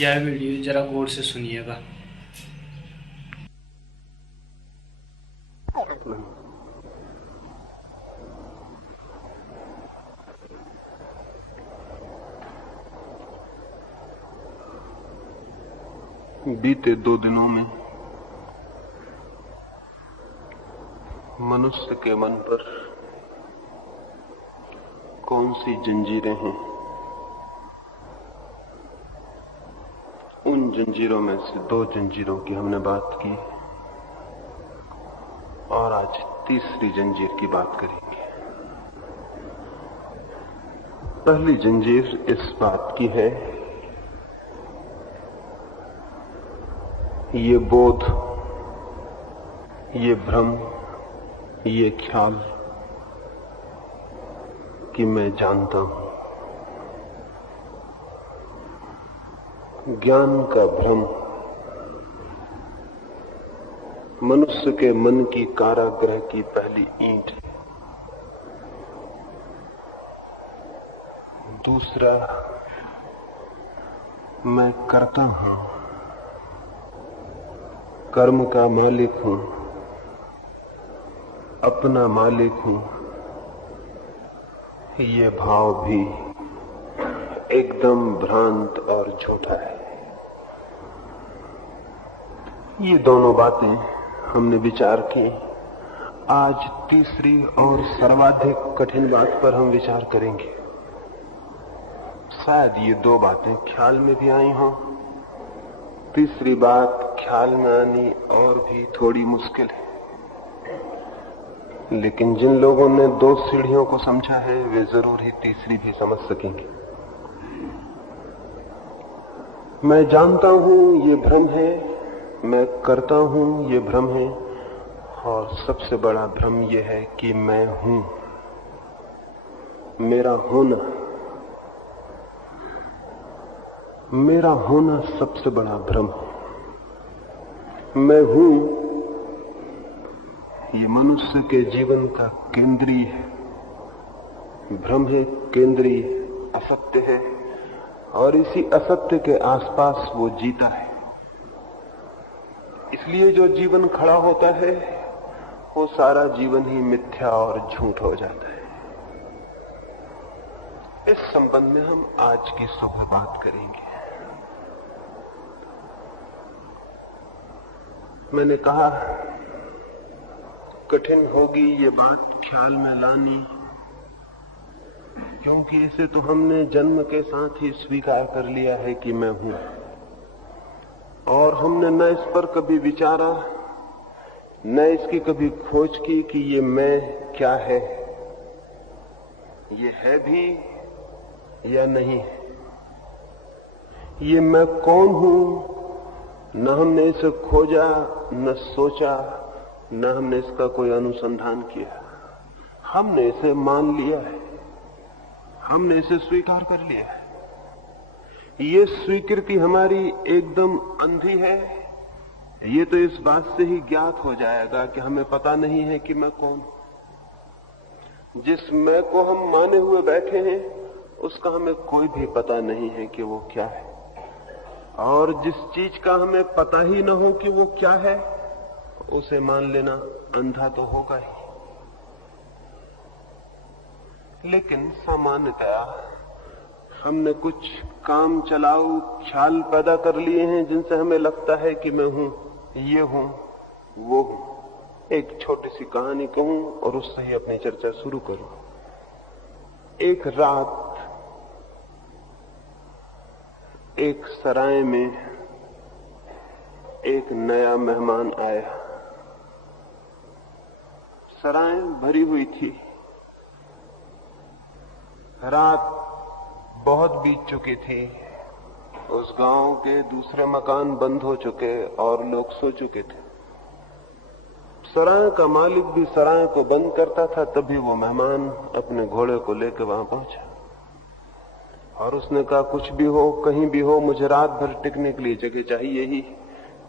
यह वीडियो जरा गौर से सुनिएगा। बीते 2 दिनों में मनुष्य के मन पर कौन सी जंजीरें हैं, उन जंजीरों में से 2 जंजीरों की हमने बात की और आज तीसरी जंजीर की बात करेंगे। पहली जंजीर इस बात की है, ये बोध, ये भ्रम, ये ख्याल कि मैं जानता हूं। ज्ञान का भ्रम मनुष्य के मन की कारागृह की पहली ईंट है। दूसरा, मैं करता हूं, कर्म का मालिक हूं, अपना मालिक हूं, ये भाव भी एकदम भ्रांत और झूठा है। ये दोनों बातें हमने विचार की। आज तीसरी और सर्वाधिक कठिन बात पर हम विचार करेंगे। शायद ये 2 बातें ख्याल में भी आई हों। तीसरी बात ख्याल में आनी और भी थोड़ी मुश्किल है, लेकिन जिन लोगों ने 2 सीढ़ियों को समझा है वे जरूर ही तीसरी भी समझ सकेंगे। मैं जानता हूं ये भ्रम है, मैं करता हूं ये भ्रम है, और सबसे बड़ा भ्रम ये है कि मैं हूं, मेरा होना। मेरा होना सबसे बड़ा भ्रम है। मैं हूं, ये मनुष्य के जीवन का केंद्रीय भ्रम है, केंद्रीय असत्य है, और इसी असत्य के आसपास वो जीता है। इसलिए जो जीवन खड़ा होता है वो सारा जीवन ही मिथ्या और झूठ हो जाता है। इस संबंध में हम आज की सुबह बात करेंगे। मैंने कहा कठिन होगी ये बात ख्याल में लानी, क्योंकि इसे तो हमने जन्म के साथ ही स्वीकार कर लिया है कि मैं हूं, और हमने न इस पर कभी विचारा, न इसकी कभी खोज की कि ये मैं क्या है, ये है भी या नहीं है, ये मैं कौन हूं। न हमने इसे खोजा, न सोचा, न हमने इसका कोई अनुसंधान किया। हमने इसे मान लिया है, हमने इसे स्वीकार कर लिया है। ये स्वीकृति हमारी एकदम अंधी है। ये तो इस बात से ही ज्ञात हो जाएगा कि हमें पता नहीं है कि मैं कौन हूं। जिस मैं को हम माने हुए बैठे हैं उसका हमें कोई भी पता नहीं है कि वो क्या है, और जिस चीज का हमें पता ही न हो कि वो क्या है उसे मान लेना अंधा तो होगा ही। लेकिन सामान्यतया हमने कुछ काम चलाऊ ख्याल पैदा कर लिए हैं जिनसे हमें लगता है कि मैं हूं, ये हूं, वो हूं। एक छोटी सी कहानी कहूं और उससे ही अपनी चर्चा शुरू करूं। एक रात एक सराय में एक नया मेहमान आया। सराय भरी हुई थी। रात बहुत बीत चुकी थी। उस गांव के दूसरे मकान बंद हो चुके और लोग सो चुके थे। सराय का मालिक भी सराय को बंद करता था, तभी वो मेहमान अपने घोड़े को लेकर वहां पहुंचा और उसने कहा कुछ भी हो, कहीं भी हो, मुझे रात भर टिकने के लिए जगह चाहिए ही।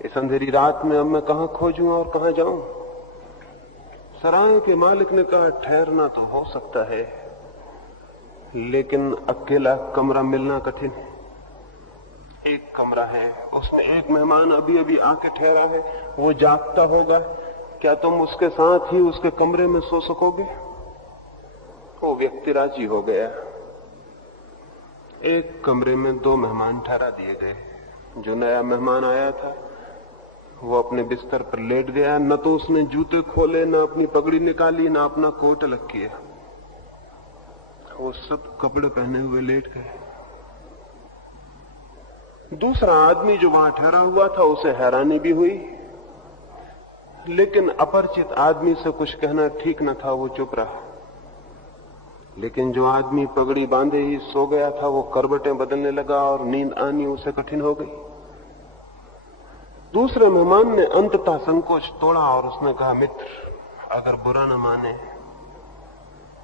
इस अंधेरी रात में अब मैं कहां खोजूं और कहां जाऊं। सराय के मालिक ने कहा ठहरना तो हो सकता है, लेकिन अकेला कमरा मिलना कठिन है। एक कमरा है, उसमें एक मेहमान अभी अभी आके ठहरा है, वो जागता होगा, क्या तुम उसके साथ ही उसके कमरे में सो सकोगे? वो व्यक्ति राजी हो गया। एक कमरे में 2 मेहमान ठहरा दिए गए। जो नया मेहमान आया था वो अपने बिस्तर पर लेट गया, न तो उसने जूते खोले, न अपनी पगड़ी निकाली, न अपना कोट अलग किया। वो सब कपड़े पहने हुए लेट गए। दूसरा आदमी जो वहां ठहरा हुआ था उसे हैरानी भी हुई, लेकिन अपरिचित आदमी से कुछ कहना ठीक न था, वो चुप रहा। लेकिन जो आदमी पगड़ी बांधे ही सो गया था वो करवटें बदलने लगा और नींद आनी उसे कठिन हो गई। दूसरे मेहमान ने अंततः संकोच तोड़ा और उसने कहा, मित्र, अगर बुरा न माने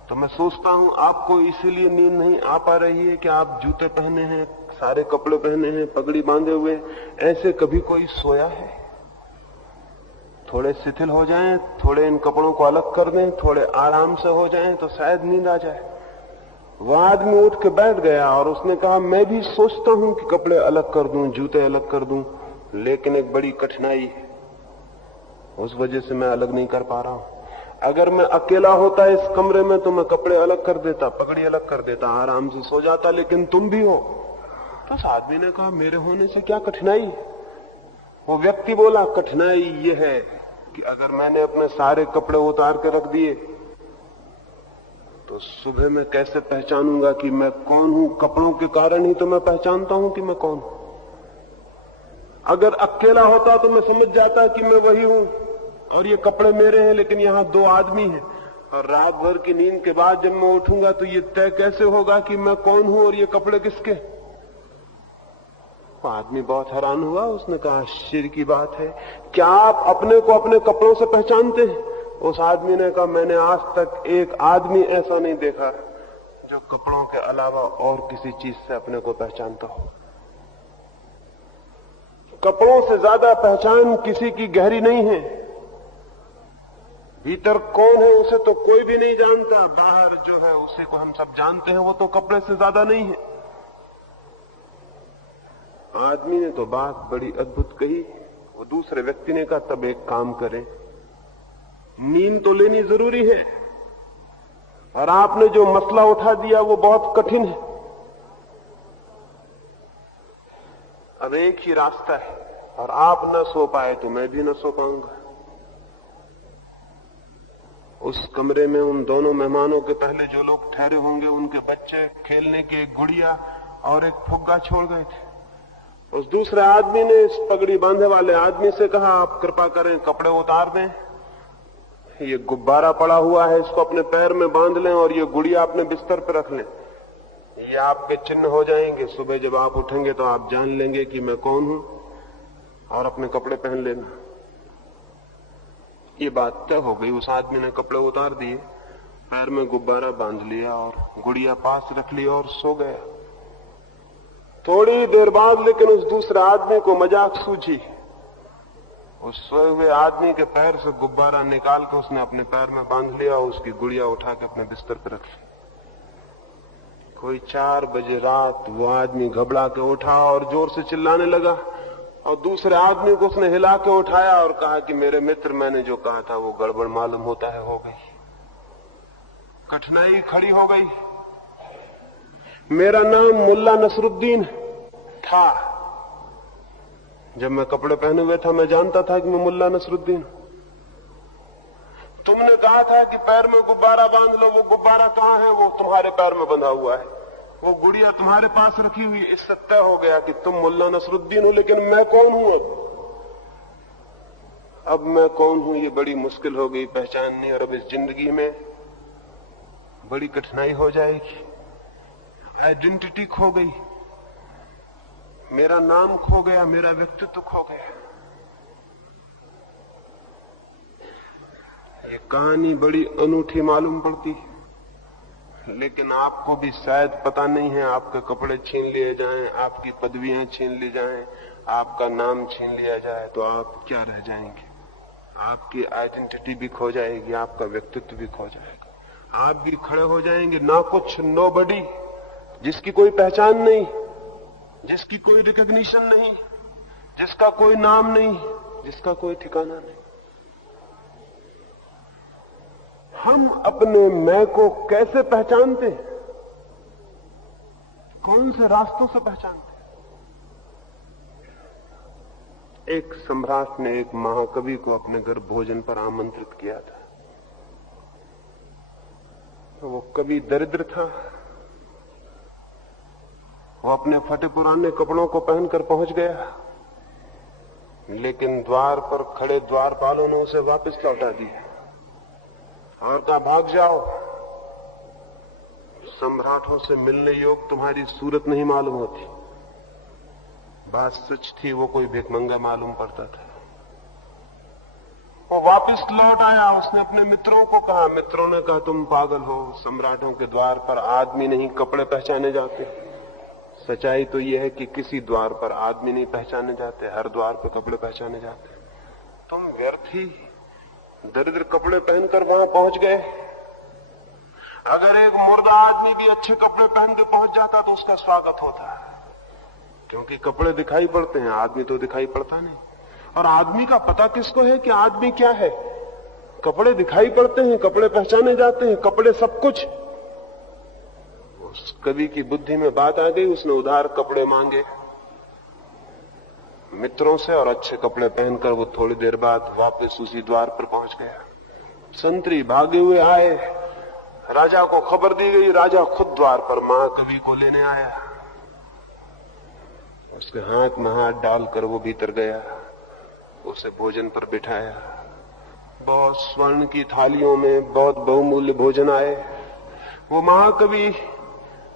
तो मैं सोचता हूं आपको इसीलिए नींद नहीं आ पा रही है कि आप जूते पहने हैं, सारे कपड़े पहने हैं, पगड़ी बांधे हुए, ऐसे कभी कोई सोया है? थोड़े शिथिल हो जाएं, थोड़े इन कपड़ों को अलग कर दें, थोड़े आराम से हो जाएं तो शायद नींद आ जाए। वह आदमी उठ के बैठ गया और उसने कहा, मैं भी सोचता हूं कि कपड़े अलग कर दूं, जूते अलग कर दूं, लेकिन एक बड़ी कठिनाई है, उस वजह से मैं अलग नहीं कर पा रहा हूं। अगर मैं अकेला होता इस कमरे में तो मैं कपड़े अलग कर देता, पगड़ी अलग कर देता, आराम से सो जाता, लेकिन तुम भी हो। तो उस आदमी ने कहा, मेरे होने से क्या कठिनाई? वो व्यक्ति बोला, कठिनाई ये है कि अगर मैंने अपने सारे कपड़े उतार के रख दिए तो सुबह मैं कैसे पहचानूंगा कि मैं कौन हूं? कपड़ों के कारण ही तो मैं पहचानता हूं कि मैं कौन हूं। अगर अकेला होता तो मैं समझ जाता कि मैं वही हूं और ये कपड़े मेरे हैं, लेकिन यहां 2 आदमी हैं। और रात भर की नींद के बाद जब मैं उठूंगा तो ये तय कैसे होगा कि मैं कौन हूं और ये कपड़े किसके? वो आदमी बहुत हैरान हुआ। उसने कहा, आश्चर्य की बात है, क्या आप अपने को अपने कपड़ों से पहचानते हैं? उस आदमी ने कहा, मैंने आज तक एक आदमी ऐसा नहीं देखा जो कपड़ों के अलावा और किसी चीज से अपने को पहचानता हो। कपड़ों से ज्यादा पहचान किसी की गहरी नहीं है। भीतर कौन है उसे तो कोई भी नहीं जानता, बाहर जो है उसी को हम सब जानते हैं, वो तो कपड़े से ज्यादा नहीं है। आदमी ने तो बात बड़ी अद्भुत कही। वो दूसरे व्यक्ति ने कहा, तब एक काम करें, नींद तो लेनी जरूरी है और आपने जो मसला उठा दिया वो बहुत कठिन है। अब एक ही रास्ता है, और आप न सो पाए तो मैं भी न सो पाऊंगा। उस कमरे में उन दोनों मेहमानों के पहले जो लोग ठहरे होंगे उनके बच्चे खेलने की एक गुड़िया और एक फुग्गा छोड़ गए थे। उस दूसरे आदमी ने इस पगड़ी बांधे वाले आदमी से कहा, आप कृपा करें कपड़े उतार दें, ये गुब्बारा पड़ा हुआ है इसको अपने पैर में बांध लें और ये गुड़िया अपने बिस्तर पर रख लें, ये आपके चिन्ह हो जाएंगे। सुबह जब आप उठेंगे तो आप जान लेंगे कि मैं कौन हूं और अपने कपड़े पहन लेना। ये बात तय हो गई। उस आदमी ने कपड़े उतार दिए, पैर में गुब्बारा बांध लिया और गुड़िया पास रख ली और सो गया। थोड़ी देर बाद लेकिन उस दूसरे आदमी को मजाक सूझी। उस सोए हुए आदमी के पैर से गुब्बारा निकाल के उसने अपने पैर में बांध लिया और उसकी गुड़िया उठा के अपने बिस्तर पर रख ली। कोई 4 बजे रात वो आदमी घबरा के उठा और जोर से चिल्लाने लगा और दूसरे आदमी को उसने हिला के उठाया और कहा कि मेरे मित्र, मैंने जो कहा था वो गड़बड़ मालूम होता है हो गई, कठिनाई खड़ी हो गई। मेरा नाम मुल्ला नसरुद्दीन था। जब मैं कपड़े पहने हुए था मैं जानता था कि मैं मुल्ला नसरुद्दीन। तुमने कहा था कि पैर में गुब्बारा बांध लो, वो गुब्बारा कहां है? वो तुम्हारे पैर में बंधा हुआ है, वो गुड़िया तुम्हारे पास रखी हुई। इससे तय हो गया कि तुम मुल्ला नसरुद्दीन हो। लेकिन मैं कौन हूं? अब मैं कौन हूं ये बड़ी मुश्किल हो गई पहचाननी, और अब इस जिंदगी में बड़ी कठिनाई हो जाएगी। आइडेंटिटी खो गई, मेरा नाम खो गया, मेरा व्यक्तित्व खो गया। ये कहानी बड़ी अनूठी मालूम पड़ती, लेकिन आपको भी शायद पता नहीं है। आपके कपड़े छीन लिए जाएं, आपकी पदवियां छीन ली जाएं, आपका नाम छीन लिया जाए तो आप क्या रह जाएंगे? आपकी आइडेंटिटी भी खो जाएगी, आपका व्यक्तित्व भी खो जाएगा। आप भी खड़े हो जाएंगे ना कुछ, नोबडी, जिसकी कोई पहचान नहीं, जिसकी कोई रिकॉग्निशन नहीं, जिसका कोई नाम नहीं, जिसका कोई ठिकाना नहीं। हम अपने मैं को कैसे पहचानते हैं? कौन से रास्तों से पहचानते हैं? एक सम्राट ने एक महाकवि को अपने घर भोजन पर आमंत्रित किया था। तो वो कवि दरिद्र था। वो अपने फटे पुराने कपड़ों को पहनकर पहुंच गया, लेकिन द्वार पर खड़े द्वारपालों ने उसे वापस लौटा दिया और कहा, भाग जाओ, सम्राटों से मिलने योग तुम्हारी सूरत नहीं मालूम होती। बात सच थी, वो कोई भिखमंगा मालूम पड़ता था। वो वापस लौट आया। उसने अपने मित्रों को कहा, मित्रों ने कहा, तुम पागल हो, सम्राटों के द्वार पर आदमी नहीं कपड़े पहचाने जाते। सच्चाई तो यह है कि किसी द्वार पर आदमी नहीं पहचाने जाते, हर द्वार पर कपड़े पहचाने जाते। तुम व्यर्थ ही दरिद्र कपड़े पहनकर वहां पहुंच गए। अगर एक मुर्दा आदमी भी अच्छे कपड़े पहन के पहुंच जाता तो उसका स्वागत होता, क्योंकि कपड़े दिखाई पड़ते हैं, आदमी तो दिखाई पड़ता नहीं। और आदमी का पता किसको है कि आदमी क्या है? कपड़े दिखाई पड़ते हैं, कपड़े पहचाने जाते हैं, कपड़े सब कुछ। उस कवि की बुद्धि में बात आ गई। उसने उधार कपड़े मांगे मित्रों से और अच्छे कपड़े पहनकर वो थोड़ी देर बाद वापस उसी द्वार पर पहुंच गया। संतरी भागे हुए आए, राजा को खबर दी गई। राजा खुद द्वार पर महाकवि को लेने आया। उसके हाथ में हाथ डालकर वो भीतर गया, उसे भोजन पर बिठाया। बहुत स्वर्ण की थालियों में बहुत बहुमूल्य भोजन आए। वो महाकवि,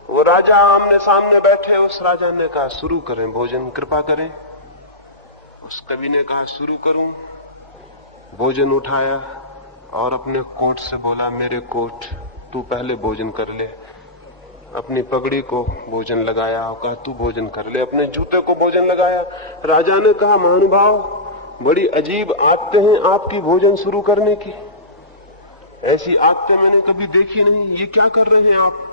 वो राजा आमने सामने बैठे। उस राजा ने कहा, शुरू करें भोजन, कृपा करें। उस कवि ने कहा, शुरू करूं। भोजन उठाया और अपने कोट से बोला, मेरे कोट, तू पहले भोजन कर ले। अपनी पगड़ी को भोजन लगाया और कहा, तू भोजन कर ले। अपने जूते को भोजन लगाया। राजा ने कहा, महानुभाव, बड़ी अजीब आदतें हैं आपकी भोजन शुरू करने की। ऐसी आदतें मैंने कभी देखी नहीं, ये क्या कर रहे हैं आप?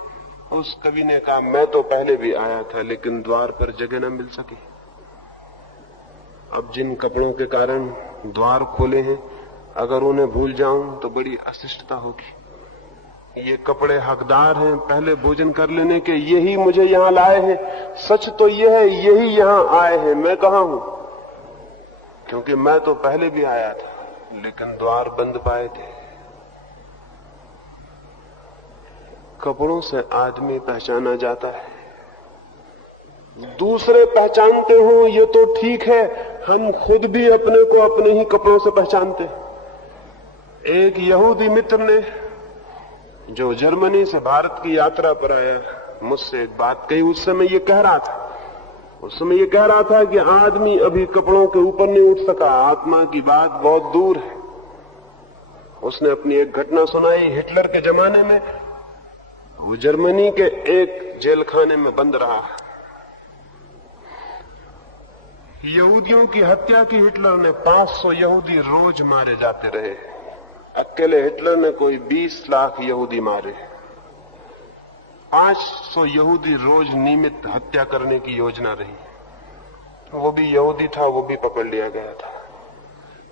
उस कवि ने कहा, मैं तो पहले भी आया था, लेकिन द्वार पर जगह न मिल सकी। अब जिन कपड़ों के कारण द्वार खोले हैं, अगर उन्हें भूल जाऊं तो बड़ी अशिष्टता होगी। ये कपड़े हकदार हैं पहले भोजन कर लेने के, यही मुझे यहां लाए हैं। सच तो यह है, यही यहां आए हैं, मैं कहां हूं? क्योंकि मैं तो पहले भी आया था, लेकिन द्वार बंद पाए थे। कपड़ों से आदमी पहचाना जाता है। दूसरे पहचानते हो ये तो ठीक है, हम खुद भी अपने को अपने ही कपड़ों से पहचानते हैं। एक यहूदी मित्र ने, जो जर्मनी से भारत की यात्रा पर आया, मुझसे एक बात कही। उस समय ये कह रहा था कि आदमी अभी कपड़ों के ऊपर नहीं उठ सका, आत्मा की बात बहुत दूर है। उसने अपनी एक घटना सुनाई। हिटलर के जमाने में वो जर्मनी के एक जेल खाने में बंद रहा। यहूदियों की हत्या की हिटलर ने 500 यहूदी रोज मारे जाते रहे। अकेले हिटलर ने कोई 20 लाख यहूदी मारे। 500 यहूदी रोज नियमित हत्या करने की योजना रही। वो भी यहूदी था, वो भी पकड़ लिया गया था।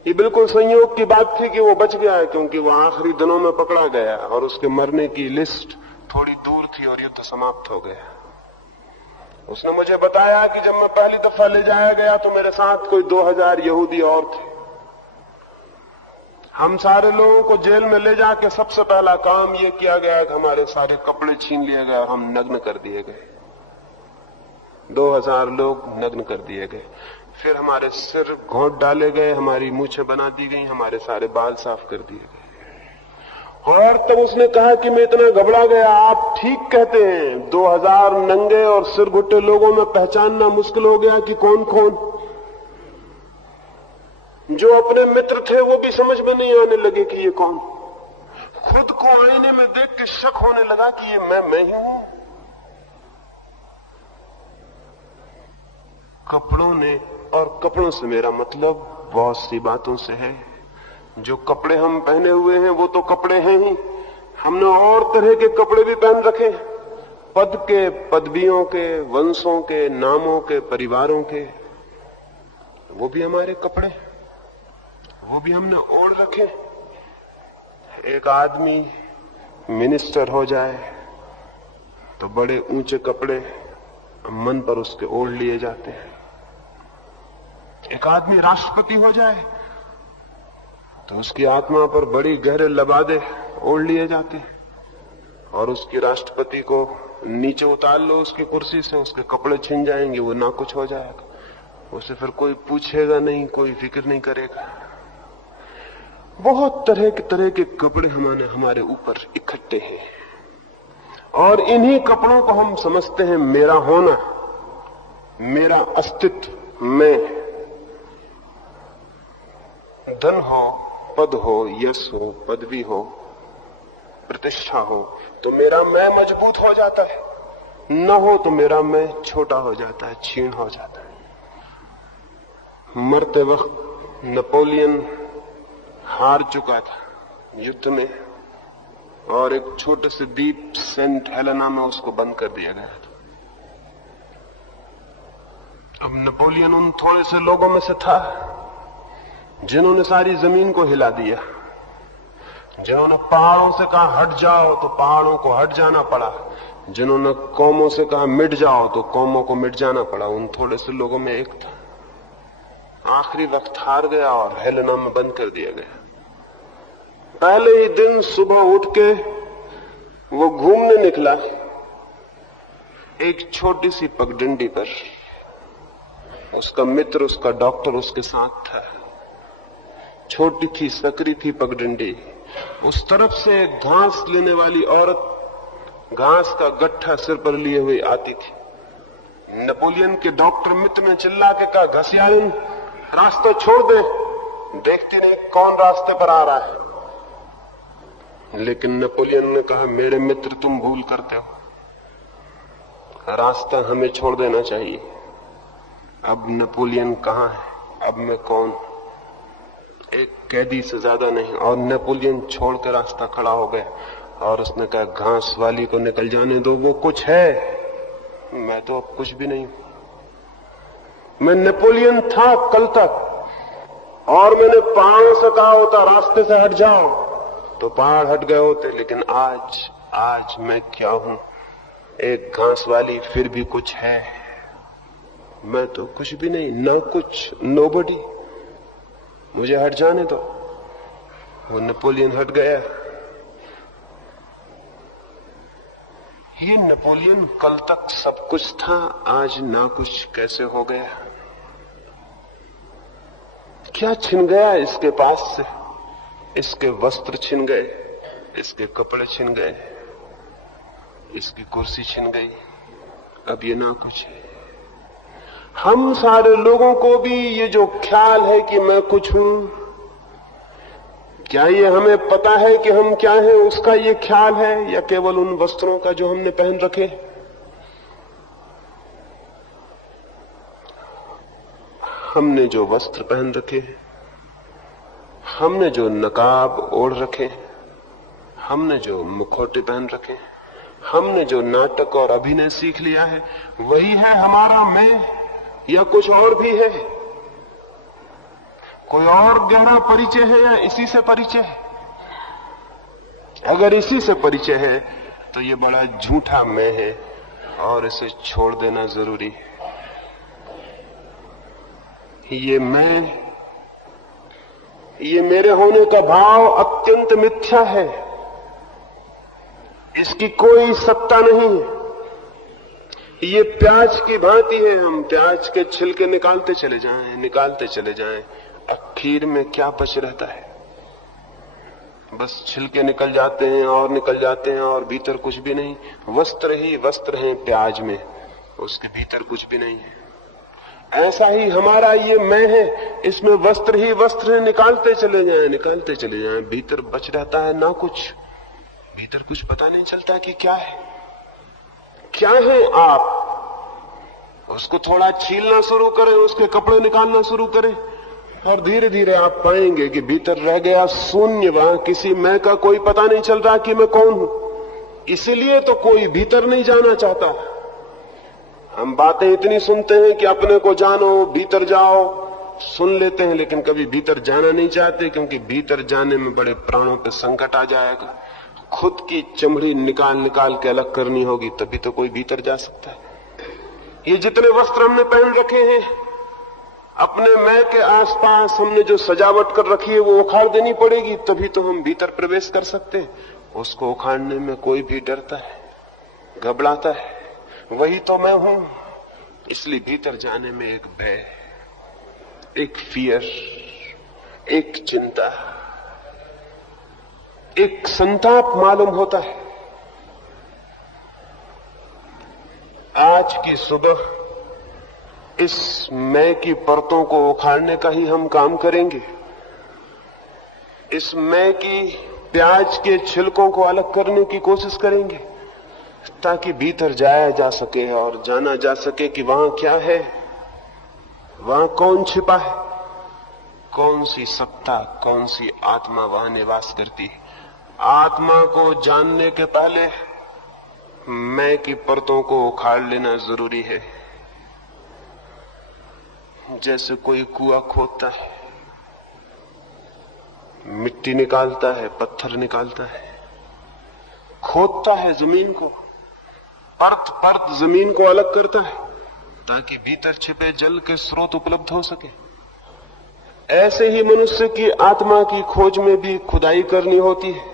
ये बिल्कुल संयोग की बात थी कि वो बच गया है, क्योंकि वो आखिरी दिनों में पकड़ा गया और उसके मरने की लिस्ट थोड़ी दूर थी और युद्ध समाप्त हो गया। उसने मुझे बताया कि जब मैं पहली दफा ले जाया गया तो मेरे साथ कोई 2000 यहूदी और थे। हम सारे लोगों को जेल में ले जाके सबसे पहला काम यह किया गया कि हमारे सारे कपड़े छीन लिए गए और हम नग्न कर दिए गए। 2000 लोग नग्न कर दिए गए। फिर हमारे सिर घोंट डाले गए, हमारी मूछें बना दी गई, हमारे सारे बाल साफ कर दिए गए। और तब उसने कहा कि मैं इतना घबरा गया। आप ठीक कहते हैं, 2000 नंगे और सिर घुट्टे लोगों में पहचानना मुश्किल हो गया कि कौन कौन। जो अपने मित्र थे वो भी समझ में नहीं आने लगे कि ये कौन। खुद को आईने में देख के शक होने लगा कि ये मैं ही हूं। कपड़ों ने, और कपड़ों से मेरा मतलब बहुत सी बातों से है। जो कपड़े हम पहने हुए हैं वो तो कपड़े हैं ही, हमने और तरह के कपड़े भी पहन रखे हैं। पद के, पदवियों के, वंशों के, नामों के, परिवारों के, वो भी हमारे कपड़े, वो भी हमने ओढ़ रखे। एक आदमी मिनिस्टर हो जाए तो बड़े ऊंचे कपड़े मन पर उसके ओढ़ लिए जाते हैं। एक आदमी राष्ट्रपति हो जाए तो उसकी आत्मा पर बड़ी गहरे लबादे ओढ़ लिए जाते हैं, और उसकी राष्ट्रपति को नीचे उतार लो उसकी कुर्सी से, उसके कपड़े छिन जाएंगे, वो ना कुछ हो जाएगा, उसे फिर कोई पूछेगा नहीं, कोई फिक्र नहीं करेगा। बहुत तरह के कपड़े हमारे ऊपर इकट्ठे हैं, और इन्हीं कपड़ों को हम समझते हैं मेरा होना, मेरा अस्तित्व। मैं, धन हो, पद हो, यश हो, पदवी हो, प्रतिष्ठा हो, तो मेरा मैं मजबूत हो जाता है, न हो तो मेरा मैं छोटा हो जाता है, क्षीण हो जाता है। मरते वक्त नेपोलियन हार चुका था युद्ध में, और एक छोटे से द्वीप सेंट हेलेना में उसको बंद कर दिया गया था। अब नेपोलियन उन थोड़े से लोगों में से था जिन्होंने सारी जमीन को हिला दिया, जिन्होंने पहाड़ों से कहा हट जाओ तो पहाड़ों को हट जाना पड़ा, जिन्होंने कौमों से कहा मिट जाओ तो कौमों को मिट जाना पड़ा। उन थोड़े से लोगों में एक था। आखिरी वक्त हार गया और हेलेना में बंद कर दिया गया। पहले ही दिन सुबह उठ के वो घूमने निकला एक छोटी सी पगडंडी पर। उसका मित्र, उसका डॉक्टर उसके साथ था। छोटी थी, सकरी थी पगडंडी। उस तरफ से घास लेने वाली औरत घास का गट्ठा सिर पर लिए हुए आती थी। नेपोलियन के डॉक्टर मित्र ने चिल्ला के कहा, घसियालिन रास्ता छोड़ दे, देखती नहीं कौन रास्ते पर आ रहा है। लेकिन नेपोलियन ने कहा, मेरे मित्र तुम भूल करते हो, रास्ता हमें छोड़ देना चाहिए। अब नेपोलियन कहां है, अब मैं कौन, एक कैदी से ज्यादा नहीं। और नेपोलियन छोड़ के रास्ता खड़ा हो गया और उसने कहा, घास वाली को निकल जाने दो, वो कुछ है, मैं तो अब कुछ भी नहीं। मैं नेपोलियन था कल तक, और मैंने पहाड़ों से कहा होता रास्ते से हट जाओ तो पहाड़ हट गए होते। लेकिन आज मैं क्या हूं, एक घास वाली, फिर भी कुछ है। मैं तो कुछ भी नहीं, ना कुछ, नोबडी, मुझे हट जाने दो। वो नेपोलियन हट गया। ये नेपोलियन कल तक सब कुछ था, आज ना कुछ कैसे हो गया? क्या छिन गया इसके पास से? इसके वस्त्र छिन गए, इसके कपड़े छिन गए, इसकी कुर्सी छिन गई, अब ये ना कुछ है। हम सारे लोगों को भी ये जो ख्याल है कि मैं कुछ हूं, क्या ये हमें पता है कि हम क्या हैं, उसका ये ख्याल है, या केवल उन वस्त्रों का जो हमने पहन रखे? हमने जो वस्त्र पहन रखे, हमने जो नकाब ओढ़ रखे, हमने जो मुखौटे पहन रखे, हमने जो नाटक और अभिनय सीख लिया है, वही है हमारा मैं, या कुछ और भी है? कोई और गहरा परिचय है या इसी से परिचय है? अगर इसी से परिचय है तो ये बड़ा झूठा मैं है और इसे छोड़ देना जरूरी है। ये मैं, ये मेरे होने का भाव अत्यंत मिथ्या है, इसकी कोई सत्ता नहीं है। ये प्याज की भांति है, हम प्याज के छिलके निकालते चले जाएं, आखिर में क्या बच रहता है? बस छिलके निकल जाते हैं और निकल जाते हैं, और भीतर कुछ भी नहीं। वस्त्र ही वस्त्र हैं प्याज में, उसके भीतर कुछ भी नहीं है। ऐसा ही हमारा ये मैं है, इसमें वस्त्र ही वस्त्र है, निकालते चले जाएं, भीतर बच रहता है ना कुछ। भीतर कुछ पता नहीं चलता कि क्या है, क्या है आप। उसको थोड़ा छीलना शुरू करें, उसके कपड़े निकालना शुरू करें, और धीरे धीरे आप पाएंगे कि भीतर रह गया शून्य। वहां किसी मैं का कोई पता नहीं चल रहा कि मैं कौन हूं। इसलिए तो कोई भीतर नहीं जाना चाहता। हम बातें इतनी सुनते हैं कि अपने को जानो, भीतर जाओ, सुन लेते हैं, लेकिन कभी भीतर जाना नहीं चाहते, क्योंकि भीतर जाने में बड़े प्राणों पे संकट आ जाएगा। खुद की चमड़ी निकाल निकाल के अलग करनी होगी, तभी तो कोई भीतर जा सकता है। ये जितने वस्त्र हमने पहन रखे हैं, अपने मैं के आसपास हमने जो सजावट कर रखी है, वो उखाड़ देनी पड़ेगी, तभी तो हम भीतर प्रवेश कर सकते हैं। उसको उखाड़ने में कोई भी डरता है, घबराता है। वही तो मैं हूं। इसलिए भीतर जाने में एक भय, एक फियर, एक चिंता, एक संताप मालूम होता है। आज की सुबह इस मैं की परतों को उखाड़ने का ही हम काम करेंगे। इस मैं की प्याज के छिलकों को अलग करने की कोशिश करेंगे, ताकि भीतर जाया जा सके और जाना जा सके कि वहां क्या है, वहां कौन छिपा है, कौन सी सत्ता, कौन सी आत्मा वहां निवास करती है। आत्मा को जानने के पहले मैं की परतों को उखाड़ लेना जरूरी है। जैसे कोई कुआं खोदता है, मिट्टी निकालता है, पत्थर निकालता है, खोदता है जमीन को, परत परत जमीन को अलग करता है, ताकि भीतर छिपे जल के स्रोत उपलब्ध हो सके। ऐसे ही मनुष्य की आत्मा की खोज में भी खुदाई करनी होती है,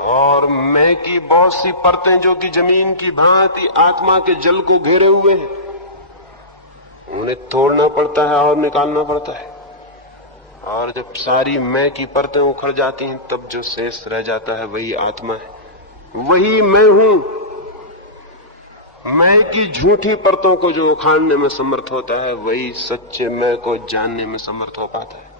और मैं की बहुत सी परतें जो कि जमीन की भांति आत्मा के जल को घेरे हुए हैं, उन्हें तोड़ना पड़ता है और निकालना पड़ता है। और जब सारी मैं की परतें उखड़ जाती हैं, तब जो शेष रह जाता है वही आत्मा है, वही मैं हूं। मैं की झूठी परतों को जो उखाड़ने में समर्थ होता है, वही सच्चे मैं को जानने में समर्थ हो पाता है।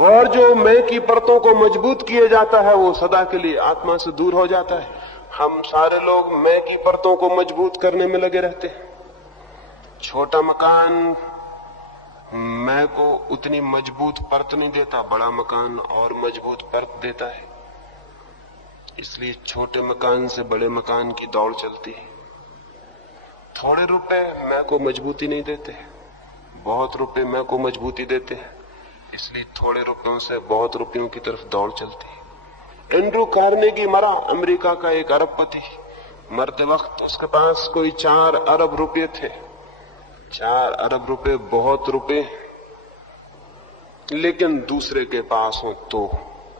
और जो मैं की परतों को मजबूत किए जाता है, वो सदा के लिए आत्मा से दूर हो जाता है। हम सारे लोग मैं की परतों को मजबूत करने में लगे रहते हैं। छोटा मकान मैं को उतनी मजबूत परत नहीं देता, बड़ा मकान और मजबूत परत देता है। इसलिए छोटे मकान से बड़े मकान की दौड़ चलती है। थोड़े रुपए मैं को मजबूती नहीं देते, बहुत रुपए मैं को मजबूती देते हैं। इसलिए थोड़े रुपयों से बहुत रुपयों की तरफ दौड़ चलती है। एंड्रू कार्नेगी मरा, अमेरिका का एक अरबपति। मरते वक्त उसके पास कोई 4 अरब रुपए थे। 4 अरब रुपए बहुत रुपए, लेकिन दूसरे के पास हो तो,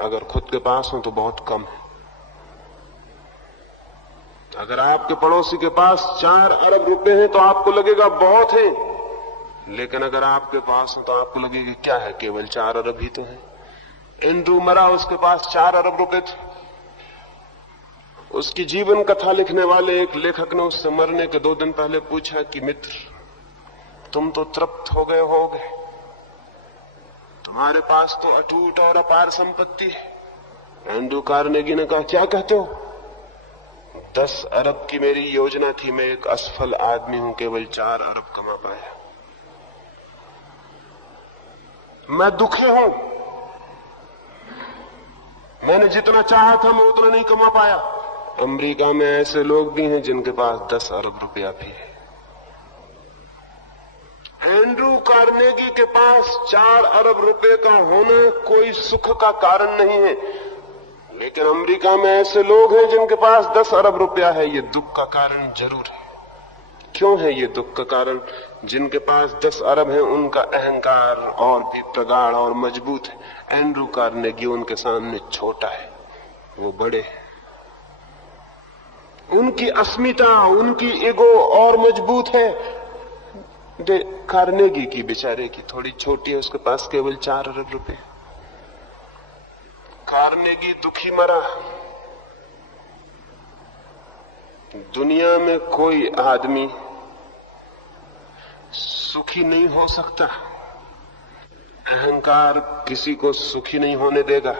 अगर खुद के पास हो तो बहुत कम है। अगर आपके पड़ोसी के पास 4 अरब रुपए हैं तो आपको लगेगा बहुत है, लेकिन अगर आपके पास हो तो आपको लगेगा क्या है, केवल 4 अरब ही तो है। एंड्रू मरा, उसके पास 4 अरब रुपए थे। उसकी जीवन कथा लिखने वाले एक लेखक ने उससे मरने के 2 दिन पहले पूछा कि मित्र, तुम तो तृप्त हो गए, तुम्हारे पास तो अटूट और अपार संपत्ति है। एंड्रू कार्नेगी ने कहा, क्या कहते हो? 10 अरब की मेरी योजना थी, मैं एक असफल आदमी हूं, केवल 4 अरब कमा पाया। मैं दुखी हूं, मैंने जितना चाहा था मैं उतना नहीं कमा पाया। अमेरिका में ऐसे लोग भी हैं जिनके पास 10 अरब रुपया भी है। एंड्रू कार्नेगी के पास 4 अरब रुपए का होना कोई सुख का कारण नहीं है, लेकिन अमेरिका में ऐसे लोग हैं जिनके पास 10 अरब रुपया है। ये दुख का कारण जरूर है। क्यों है ये दुख का कारण? जिनके पास 10 अरब है उनका अहंकार और भी प्रगाढ़ और मजबूत है। एंड्रू कार्नेगी उनके सामने छोटा है, वो बड़े हैं। उनकी अस्मिता, उनकी ईगो और मजबूत है। कार्नेगी की बेचारे की थोड़ी छोटी है, उसके पास केवल 4 अरब रुपए। कार्नेगी दुखी मरा। दुनिया में कोई आदमी सुखी नहीं हो सकता। अहंकार किसी को सुखी नहीं होने देगा,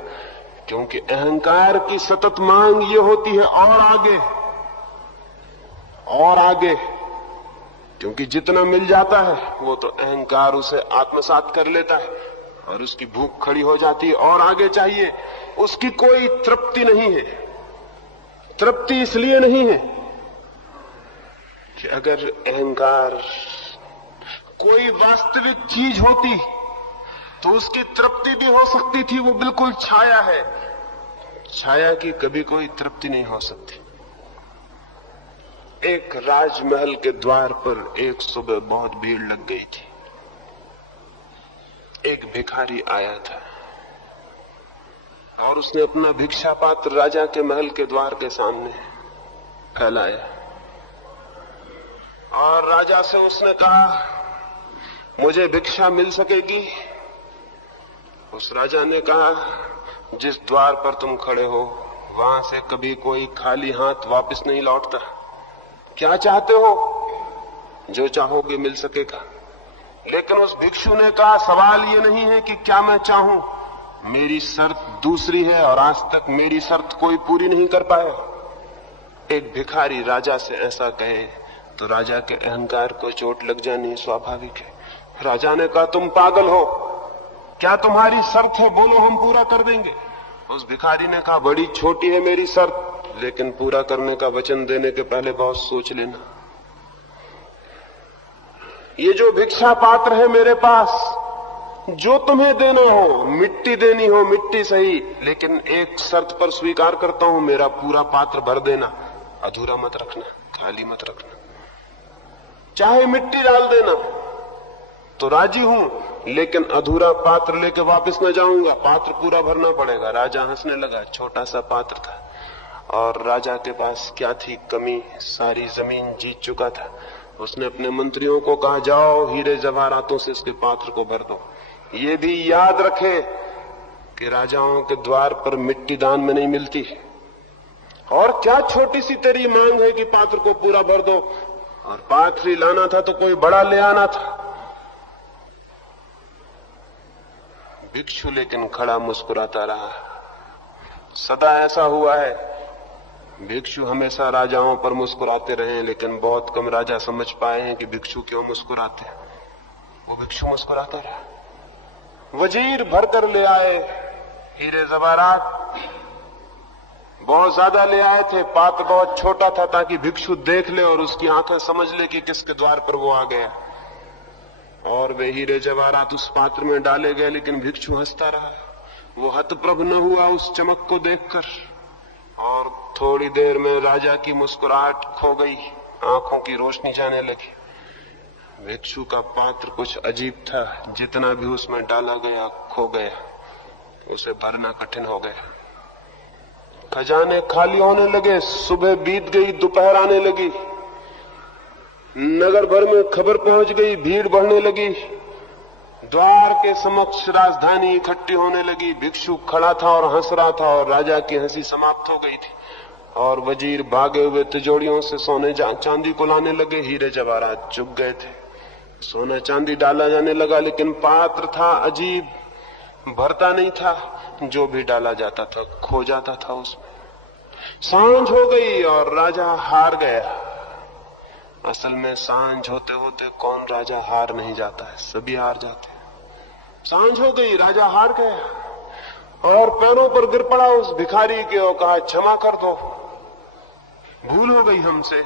क्योंकि अहंकार की सतत मांग ये होती है और आगे और आगे, क्योंकि जितना मिल जाता है वो तो अहंकार उसे आत्मसात कर लेता है और उसकी भूख खड़ी हो जाती है और आगे चाहिए। उसकी कोई तृप्ति नहीं है। तृप्ति इसलिए नहीं है कि अगर अहंकार कोई वास्तविक चीज होती तो उसकी तृप्ति भी हो सकती थी। वो बिल्कुल छाया है, छाया की कभी कोई तृप्ति नहीं हो सकती। एक राजमहल के द्वार पर एक सुबह बहुत भीड़ लग गई थी। एक भिखारी आया था और उसने अपना भिक्षा पात्र राजा के महल के द्वार के सामने फैलाया और राजा से उसने कहा, मुझे भिक्षा मिल सकेगी? उस राजा ने कहा, जिस द्वार पर तुम खड़े हो वहां से कभी कोई खाली हाथ वापस नहीं लौटता। क्या चाहते हो? जो चाहोगे मिल सकेगा। लेकिन उस भिक्षु ने कहा, सवाल ये नहीं है कि क्या मैं चाहूं, मेरी शर्त दूसरी है और आज तक मेरी शर्त कोई पूरी नहीं कर पाया। एक भिखारी राजा से ऐसा कहे तो राजा के अहंकार को चोट लग जानी स्वाभाविक है। राजा ने कहा, तुम पागल हो, क्या तुम्हारी शर्त है? बोलो, हम पूरा कर देंगे। उस भिखारी ने कहा, बड़ी छोटी है मेरी शर्त, लेकिन पूरा करने का वचन देने के पहले बहुत सोच लेना। ये जो भिक्षा पात्र है मेरे पास, जो तुम्हें देना हो, मिट्टी देनी हो मिट्टी सही, लेकिन एक शर्त पर स्वीकार करता हूं, मेरा पूरा पात्र भर देना, अधूरा मत रखना, खाली मत रखना। चाहे मिट्टी डाल देना तो राजी हूं, लेकिन अधूरा पात्र लेके वापस न जाऊंगा, पात्र पूरा भरना पड़ेगा। राजा हंसने लगा, छोटा सा पात्र था और राजा के पास क्या थी कमी, सारी जमीन जीत चुका था। उसने अपने मंत्रियों को कहा, जाओ हीरे जवाहरातों से इसके पात्र को भर दो। ये भी याद रखे कि राजाओं के द्वार पर मिट्टी दान में नहीं मिलती। और क्या छोटी सी तेरी मांग है कि पात्र को पूरा भर दो, और पात्र ही लाना था तो कोई बड़ा ले आना था। भिक्षु लेकिन खड़ा मुस्कुराता रहा। सदा ऐसा हुआ है, भिक्षु हमेशा राजाओं पर मुस्कुराते रहे, लेकिन बहुत कम राजा समझ पाए हैं कि भिक्षु क्यों मुस्कुराते हैं। वो भिक्षु मुस्कुराता रहा। वजीर भरकर ले आए हीरे जवाहरात, बहुत ज्यादा ले आए थे। पात्र बहुत छोटा था ताकि भिक्षु देख ले और उसकी आंखें समझ ले कि किसके द्वार पर वो आ गया। और वे हीरे जवाहरात उस पात्र में डाले गए, लेकिन भिक्षु हंसता रहा। वो हतप्रभ न हुआ उस चमक को देखकर, और थोड़ी देर में राजा की मुस्कुराहट खो गई, आंखों की रोशनी जाने लगी। भिक्षु का पात्र कुछ अजीब था, जितना भी उसमें डाला गया खो गया, उसे भरना कठिन हो गया। खजाने खाली होने लगे। सुबह बीत गई, दोपहर आने लगी, नगर भर में खबर पहुंच गई, भीड़ बढ़ने लगी। द्वार के समक्ष राजधानी इकट्ठी होने लगी। भिक्षु खड़ा था और हंस रहा था और राजा की हंसी समाप्त हो गई थी। और वजीर भागे हुए तिजोरियों से सोने चांदी को लाने लगे। हीरे जवाहरात चुक गए थे। सोना चांदी डाला जाने लगा, लेकिन पात्र था अजीब, भरता नहीं था। जो भी डाला जाता था खो जाता था उसमें। सांझ हो गई और राजा हार गया। असल में सांझ होते होते कौन राजा हार नहीं जाता है, सभी हार जाते हैं। सांझ हो गई, राजा हार गया और पैरों पर गिर पड़ा उस भिखारी के और कहा, क्षमा कर दो, भूल हो गई हमसे।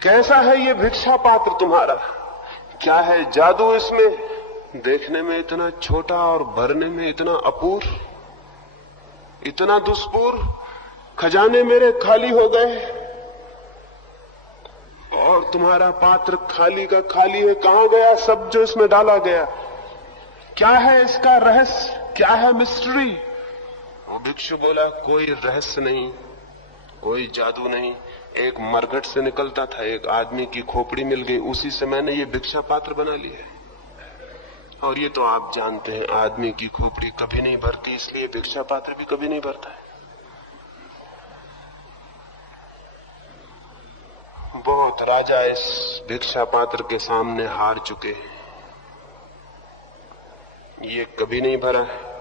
कैसा है ये भिक्षा पात्र तुम्हारा, क्या है जादू इसमें? देखने में इतना छोटा और भरने में इतना अपूर्व, इतना दुष्पूर्व। खजाने मेरे खाली हो गए और तुम्हारा पात्र खाली का खाली है। कहां गया सब जो इसमें डाला गया? क्या है इसका रहस्य, क्या है मिस्ट्री? वो भिक्षु बोला, कोई रहस्य नहीं, कोई जादू नहीं। एक मरघट से निकलता था, एक आदमी की खोपड़ी मिल गई, उसी से मैंने ये भिक्षा पात्र बना लिया। और ये तो आप जानते हैं, आदमी की खोपड़ी कभी नहीं भरती, इसलिए भिक्षा पात्र भी कभी नहीं भरता है। बहुत राजा इस भिक्षा पात्र के सामने हार चुके हैं, ये कभी नहीं भरा है।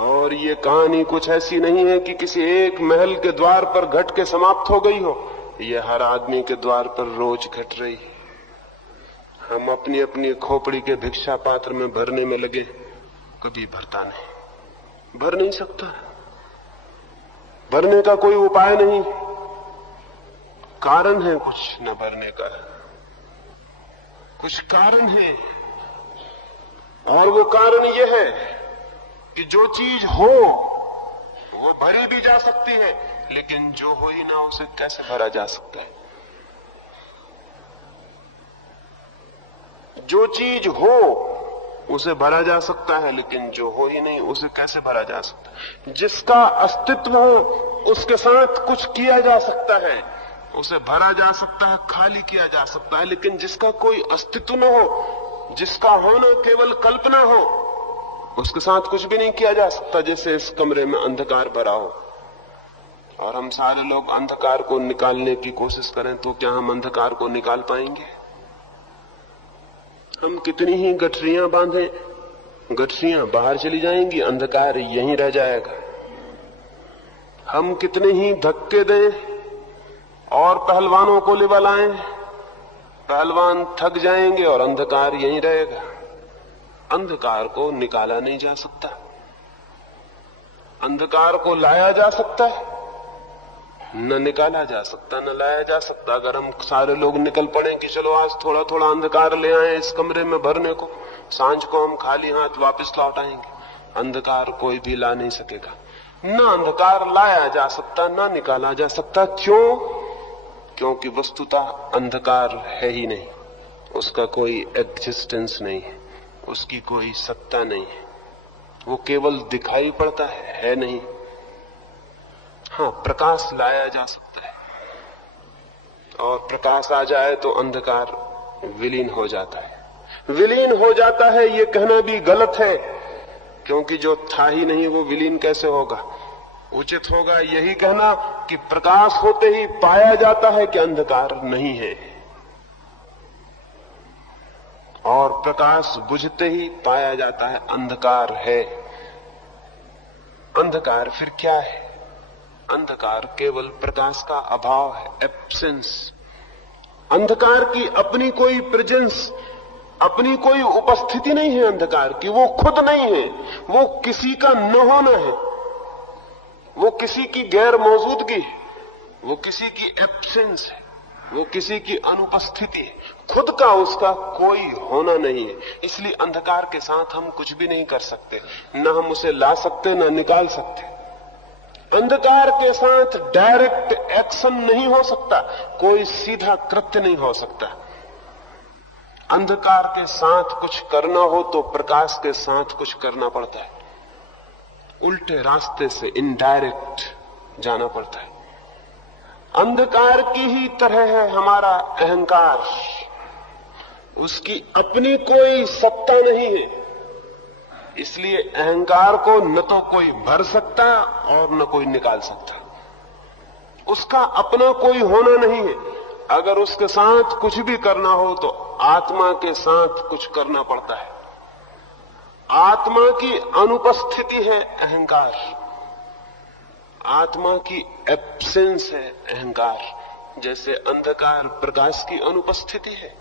और ये कहानी कुछ ऐसी नहीं है कि किसी एक महल के द्वार पर घट के समाप्त हो गई हो, ये हर आदमी के द्वार पर रोज घट रही है। हम अपनी अपनी खोपड़ी के भिक्षा पात्र में भरने में लगे, कभी भरता नहीं, भर नहीं सकता। भरने का कोई उपाय नहीं, कारण है कुछ न भरने का, कुछ कारण है। और वो कारण ये है कि जो चीज हो वो भरी भी जा सकती है, लेकिन जो हो ही ना उसे कैसे भरा जा सकता है। जो चीज हो उसे भरा जा सकता है, लेकिन जो हो ही नहीं उसे कैसे भरा जा सकता है। जिसका अस्तित्व हो उसके साथ कुछ किया जा सकता है, उसे भरा जा सकता है, खाली किया जा सकता है। लेकिन जिसका कोई अस्तित्व न हो, जिसका होना केवल कल्पना हो, उसके साथ कुछ भी नहीं किया जा सकता। जैसे इस कमरे में अंधकार भरा हो और हम सारे लोग अंधकार को निकालने की कोशिश करें, तो क्या हम अंधकार को निकाल पाएंगे? हम कितनी ही गठरियां बांधें, गठरियां बाहर चली जाएंगी, अंधकार यहीं रह जाएगा। हम कितने ही धक्के दें और पहलवानों को लिबलाएं, पहलवान थक जाएंगे और अंधकार यहीं रहेगा। अंधकार को निकाला नहीं जा सकता। अंधकार को लाया जा सकता है, न निकाला जा सकता, न लाया जा सकता। अगर हम सारे लोग निकल पड़े कि चलो आज थोड़ा थोड़ा अंधकार ले आए इस कमरे में भरने को, सांझ को हम खाली हाथ वापस लौट आएंगे, अंधकार कोई भी ला नहीं सकेगा। न अंधकार लाया जा सकता, न निकाला जा सकता। क्यों? क्योंकि वस्तुतः अंधकार है ही नहीं, उसका कोई एग्जिस्टेंस नहीं है, उसकी कोई सत्ता नहीं है, वो केवल दिखाई पड़ता है नहीं। हाँ, प्रकाश लाया जा सकता है, और प्रकाश आ जाए तो अंधकार विलीन हो जाता है। विलीन हो जाता है ये कहना भी गलत है, क्योंकि जो था ही नहीं वो विलीन कैसे होगा। उचित होगा यही कहना कि प्रकाश होते ही पाया जाता है कि अंधकार नहीं है, और प्रकाश बुझते ही पाया जाता है अंधकार है। अंधकार फिर क्या है? अंधकार केवल प्रकाश का अभाव है, एब्सेंस। अंधकार की अपनी कोई प्रेजेंस, अपनी कोई उपस्थिति नहीं है अंधकार की, वो खुद नहीं है, वो किसी का न होना है, वो किसी की गैर मौजूदगी है, वो किसी की एब्सेंस है, वो किसी की अनुपस्थिति है। खुद का उसका कोई होना नहीं है। इसलिए अंधकार के साथ हम कुछ भी नहीं कर सकते, न हम उसे ला सकते न निकाल सकते। अंधकार के साथ डायरेक्ट एक्शन नहीं हो सकता, कोई सीधा कृत्य नहीं हो सकता। अंधकार के साथ कुछ करना हो तो प्रकाश के साथ कुछ करना पड़ता है, उल्टे रास्ते से इनडायरेक्ट जाना पड़ता है। अंधकार की ही तरह है हमारा अहंकार, उसकी अपनी कोई सत्ता नहीं है, इसलिए अहंकार को न तो कोई भर सकता और न कोई निकाल सकता। उसका अपना कोई होना नहीं है। अगर उसके साथ कुछ भी करना हो तो आत्मा के साथ कुछ करना पड़ता है। आत्मा की अनुपस्थिति है अहंकार, आत्मा की एब्सेंस है अहंकार। जैसे अंधकार प्रकाश की अनुपस्थिति है,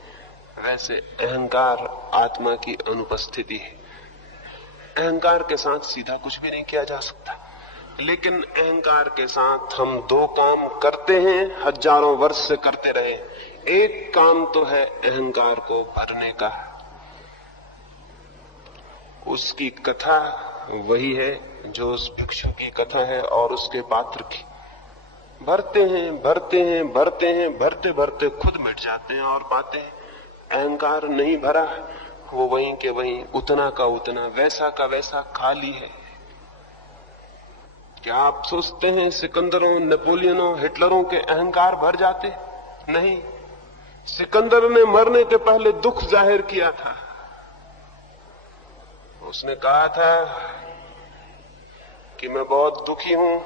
वैसे अहंकार आत्मा की अनुपस्थिति है। अहंकार के साथ सीधा कुछ भी नहीं किया जा सकता, लेकिन अहंकार के साथ हम दो काम करते हैं, हजारों वर्ष से करते रहे। एक काम तो है अहंकार को भरने का, उसकी कथा वही है जो उस भिक्षु की कथा है और उसके पात्र की। भरते हैं भरते हैं भरते हैं, भरते भरते खुद मिट जाते हैं और पाते हैं अहंकार नहीं भरा, वो वहीं के वहीं उतना का उतना, वैसा का वैसा खाली है। क्या आप सोचते हैं सिकंदरों, नेपोलियनों, हिटलरों के अहंकार भर जाते? नहीं। सिकंदर ने मरने के पहले दुख जाहिर किया था। उसने कहा था कि मैं बहुत दुखी हूं,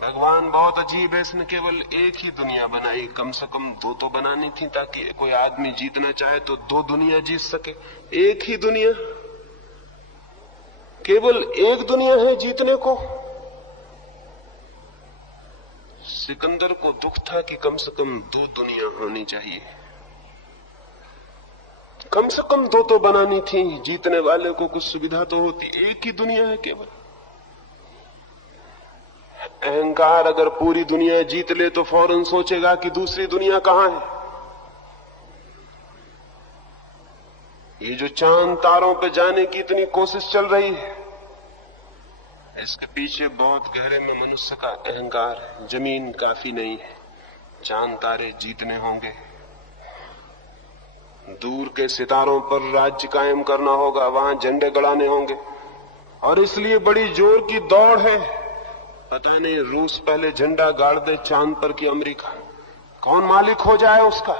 भगवान बहुत अजीब है, इसने केवल एक ही दुनिया बनाई, कम से कम दो तो बनानी थी, ताकि कोई आदमी जीतना चाहे तो दो दुनिया जीत सके। एक ही दुनिया, केवल एक दुनिया है जीतने को। सिकंदर को दुख था कि कम से कम दो दुनिया होनी चाहिए, कम से कम दो तो बनानी थी, जीतने वाले को कुछ सुविधा तो होती। एक ही दुनिया है केवल। अहंकार अगर पूरी दुनिया जीत ले तो फौरन सोचेगा कि दूसरी दुनिया कहां है। ये जो चांद तारों पे जाने की इतनी कोशिश चल रही है, इसके पीछे बहुत गहरे में मनुष्य का अहंकार है। जमीन काफी नहीं है, चांद तारे जीतने होंगे, दूर के सितारों पर राज्य कायम करना होगा, वहां झंडे गड़ाने होंगे, और इसलिए बड़ी जोर की दौड़ है। पता नहीं रूस पहले झंडा गाड़ दे चांद पर कि अमेरिका, कौन मालिक हो जाए उसका।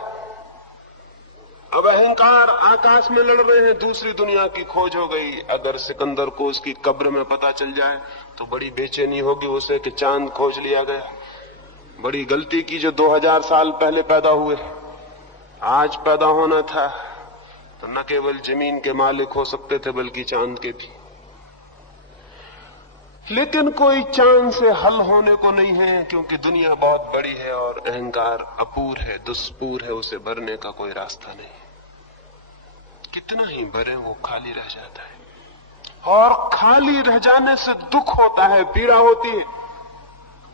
अब अहंकार आकाश में लड़ रहे हैं, दूसरी दुनिया की खोज हो गई। अगर सिकंदर को उसकी कब्र में पता चल जाए तो बड़ी बेचैनी होगी उसे कि चांद खोज लिया गया। बड़ी गलती की जो 2000 साल पहले पैदा हुए। आज पैदा होना था तो न केवल जमीन के मालिक हो सकते थे बल्कि चांद के भी। लेकिन कोई चांद से हल होने को नहीं है, क्योंकि दुनिया बहुत बड़ी है और अहंकार अपूर है, दुष्पूर है, उसे भरने का कोई रास्ता नहीं। कितना ही भरे वो खाली रह जाता है, और खाली रह जाने से दुख होता है, पीड़ा होती है।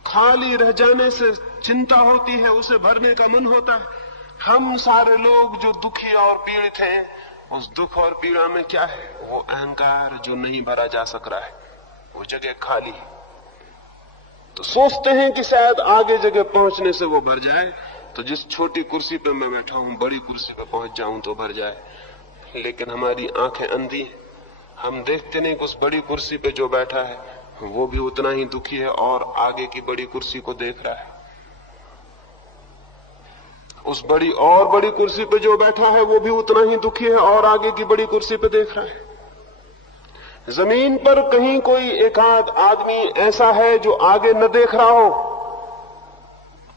खाली रह जाने से चिंता होती है, उसे भरने का मन होता है। हम सारे लोग जो दुखी और पीड़ित हैं, उस दुख और पीड़ा में क्या है? वो अहंकार जो नहीं भरा जा सक रहा है, वो जगह खाली। तो सोचते हैं कि शायद आगे जगह पहुंचने से वो भर जाए, तो जिस छोटी कुर्सी पे मैं बैठा हूं बड़ी कुर्सी पे पहुंच जाऊं तो भर जाए। लेकिन हमारी आंखें अंधी, हम देखते नहीं कि उस बड़ी कुर्सी पे जो बैठा है वो भी उतना ही दुखी है और आगे की बड़ी कुर्सी को देख रहा है। उस बड़ी कुर्सी पे जो बैठा है वो भी उतना ही दुखी है और आगे की बड़ी कुर्सी पे देख रहा है। जमीन पर कहीं कोई एकाध आदमी ऐसा है जो आगे न देख रहा हो।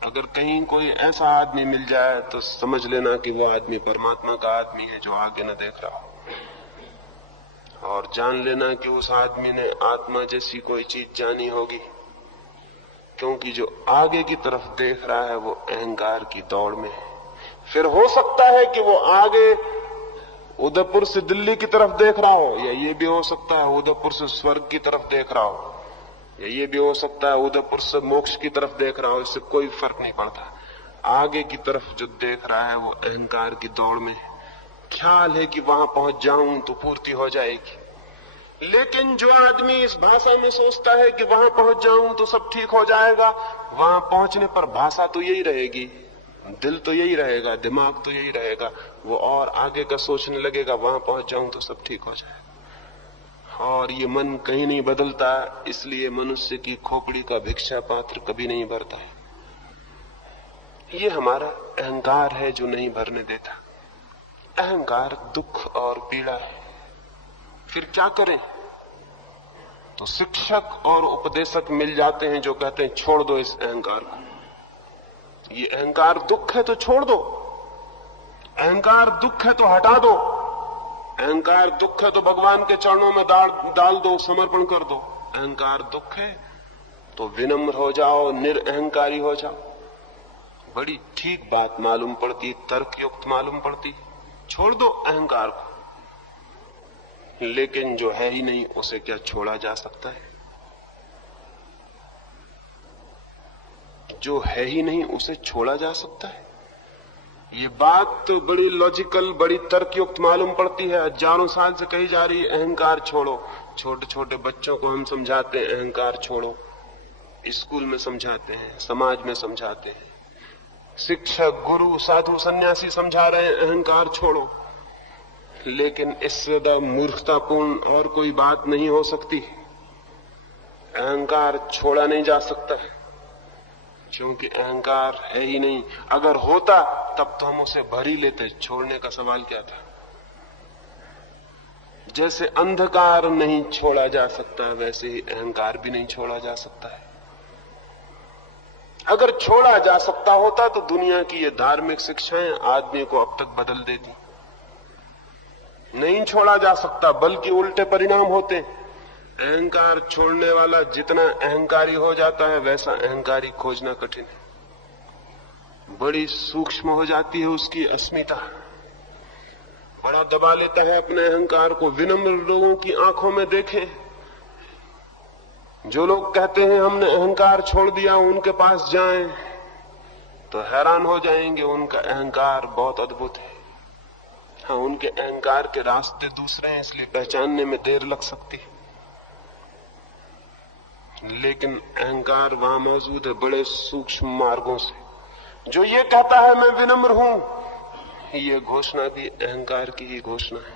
अगर कहीं कोई ऐसा आदमी मिल जाए तो समझ लेना कि वो आदमी परमात्मा का आदमी है जो आगे न देख रहा हो, और जान लेना कि उस आदमी ने आत्मा जैसी कोई चीज जानी होगी, क्योंकि जो आगे की तरफ देख रहा है वो अहंकार की दौड़ में है। फिर हो सकता है कि वो आगे उदयपुर से दिल्ली की तरफ देख रहा हो, या ये भी हो सकता है उदयपुर से स्वर्ग की तरफ देख रहा हो, या ये भी हो सकता है उदयपुर से मोक्ष की तरफ देख रहा हो। इससे कोई फर्क नहीं पड़ता। आगे की तरफ जो देख रहा है वो अहंकार की दौड़ में है। ख्याल है कि वहां पहुंच जाऊं तो पूर्ति हो जाएगी। लेकिन जो आदमी इस भाषा में सोचता है कि वहां पहुंच जाऊं तो सब ठीक हो जाएगा, वहां पहुंचने पर भाषा तो यही रहेगी, दिल तो यही रहेगा, दिमाग तो यही रहेगा। वो और आगे का सोचने लगेगा वहां पहुंच जाऊं तो सब ठीक हो जाएगा। और ये मन कहीं नहीं बदलता, इसलिए मनुष्य की खोपड़ी का भिक्षा पात्र कभी नहीं भरता है। ये हमारा अहंकार है जो नहीं भरने देता। अहंकार दुख और पीड़ा है। फिर क्या करें? तो शिक्षक और उपदेशक मिल जाते हैं जो कहते हैं छोड़ दो इस अहंकार को। ये अहंकार दुख है तो छोड़ दो, अहंकार दुख है तो हटा दो, अहंकार दुख है तो भगवान के चरणों में डाल दो, समर्पण कर दो। अहंकार दुख है तो विनम्र हो जाओ, निरअहंकारी हो जाओ। बड़ी ठीक बात मालूम पड़ती, तर्कयुक्त मालूम पड़ती। छोड़ दो अहंकार को। लेकिन जो है ही नहीं उसे क्या छोड़ा जा सकता है? जो है ही नहीं उसे छोड़ा जा सकता है? ये बात तो बड़ी लॉजिकल, बड़ी तर्कयुक्त मालूम पड़ती है। हजारों साल से कही जा रही है अहंकार छोड़ो। छोटे छोटे बच्चों को हम समझाते हैं अहंकार छोड़ो, स्कूल में समझाते हैं, समाज में समझाते हैं, शिक्षक, गुरु, साधु, सन्यासी समझा रहे हैं अहंकार छोड़ो। लेकिन इससे ज्यादा मूर्खतापूर्ण और कोई बात नहीं हो सकती। अहंकार छोड़ा नहीं जा सकता है, क्योंकि अहंकार है ही नहीं। अगर होता तब तो हम उसे भर ही लेते, छोड़ने का सवाल क्या था? जैसे अंधकार नहीं छोड़ा जा सकता, वैसे ही अहंकार भी नहीं छोड़ा जा सकता है। अगर छोड़ा जा सकता होता तो दुनिया की ये धार्मिक शिक्षाएं आदमी को अब तक बदल देती। नहीं छोड़ा जा सकता, बल्कि उल्टे परिणाम होते। अहंकार छोड़ने वाला जितना अहंकारी हो जाता है वैसा अहंकारी खोजना कठिन है। बड़ी सूक्ष्म हो जाती है उसकी अस्मिता, बड़ा दबा लेता है अपने अहंकार को। विनम्र लोगों की आंखों में देखें, जो लोग कहते हैं हमने अहंकार छोड़ दिया, उनके पास जाएं तो हैरान हो जाएंगे। उनका अहंकार बहुत अद्भुत है। हाँ, उनके अहंकार के रास्ते दूसरे हैं, इसलिए पहचानने में देर लग सकती है, लेकिन अहंकार वहां मौजूद है बड़े सूक्ष्म मार्गों से। जो ये कहता है मैं विनम्र हूं, ये घोषणा भी अहंकार की ही घोषणा है।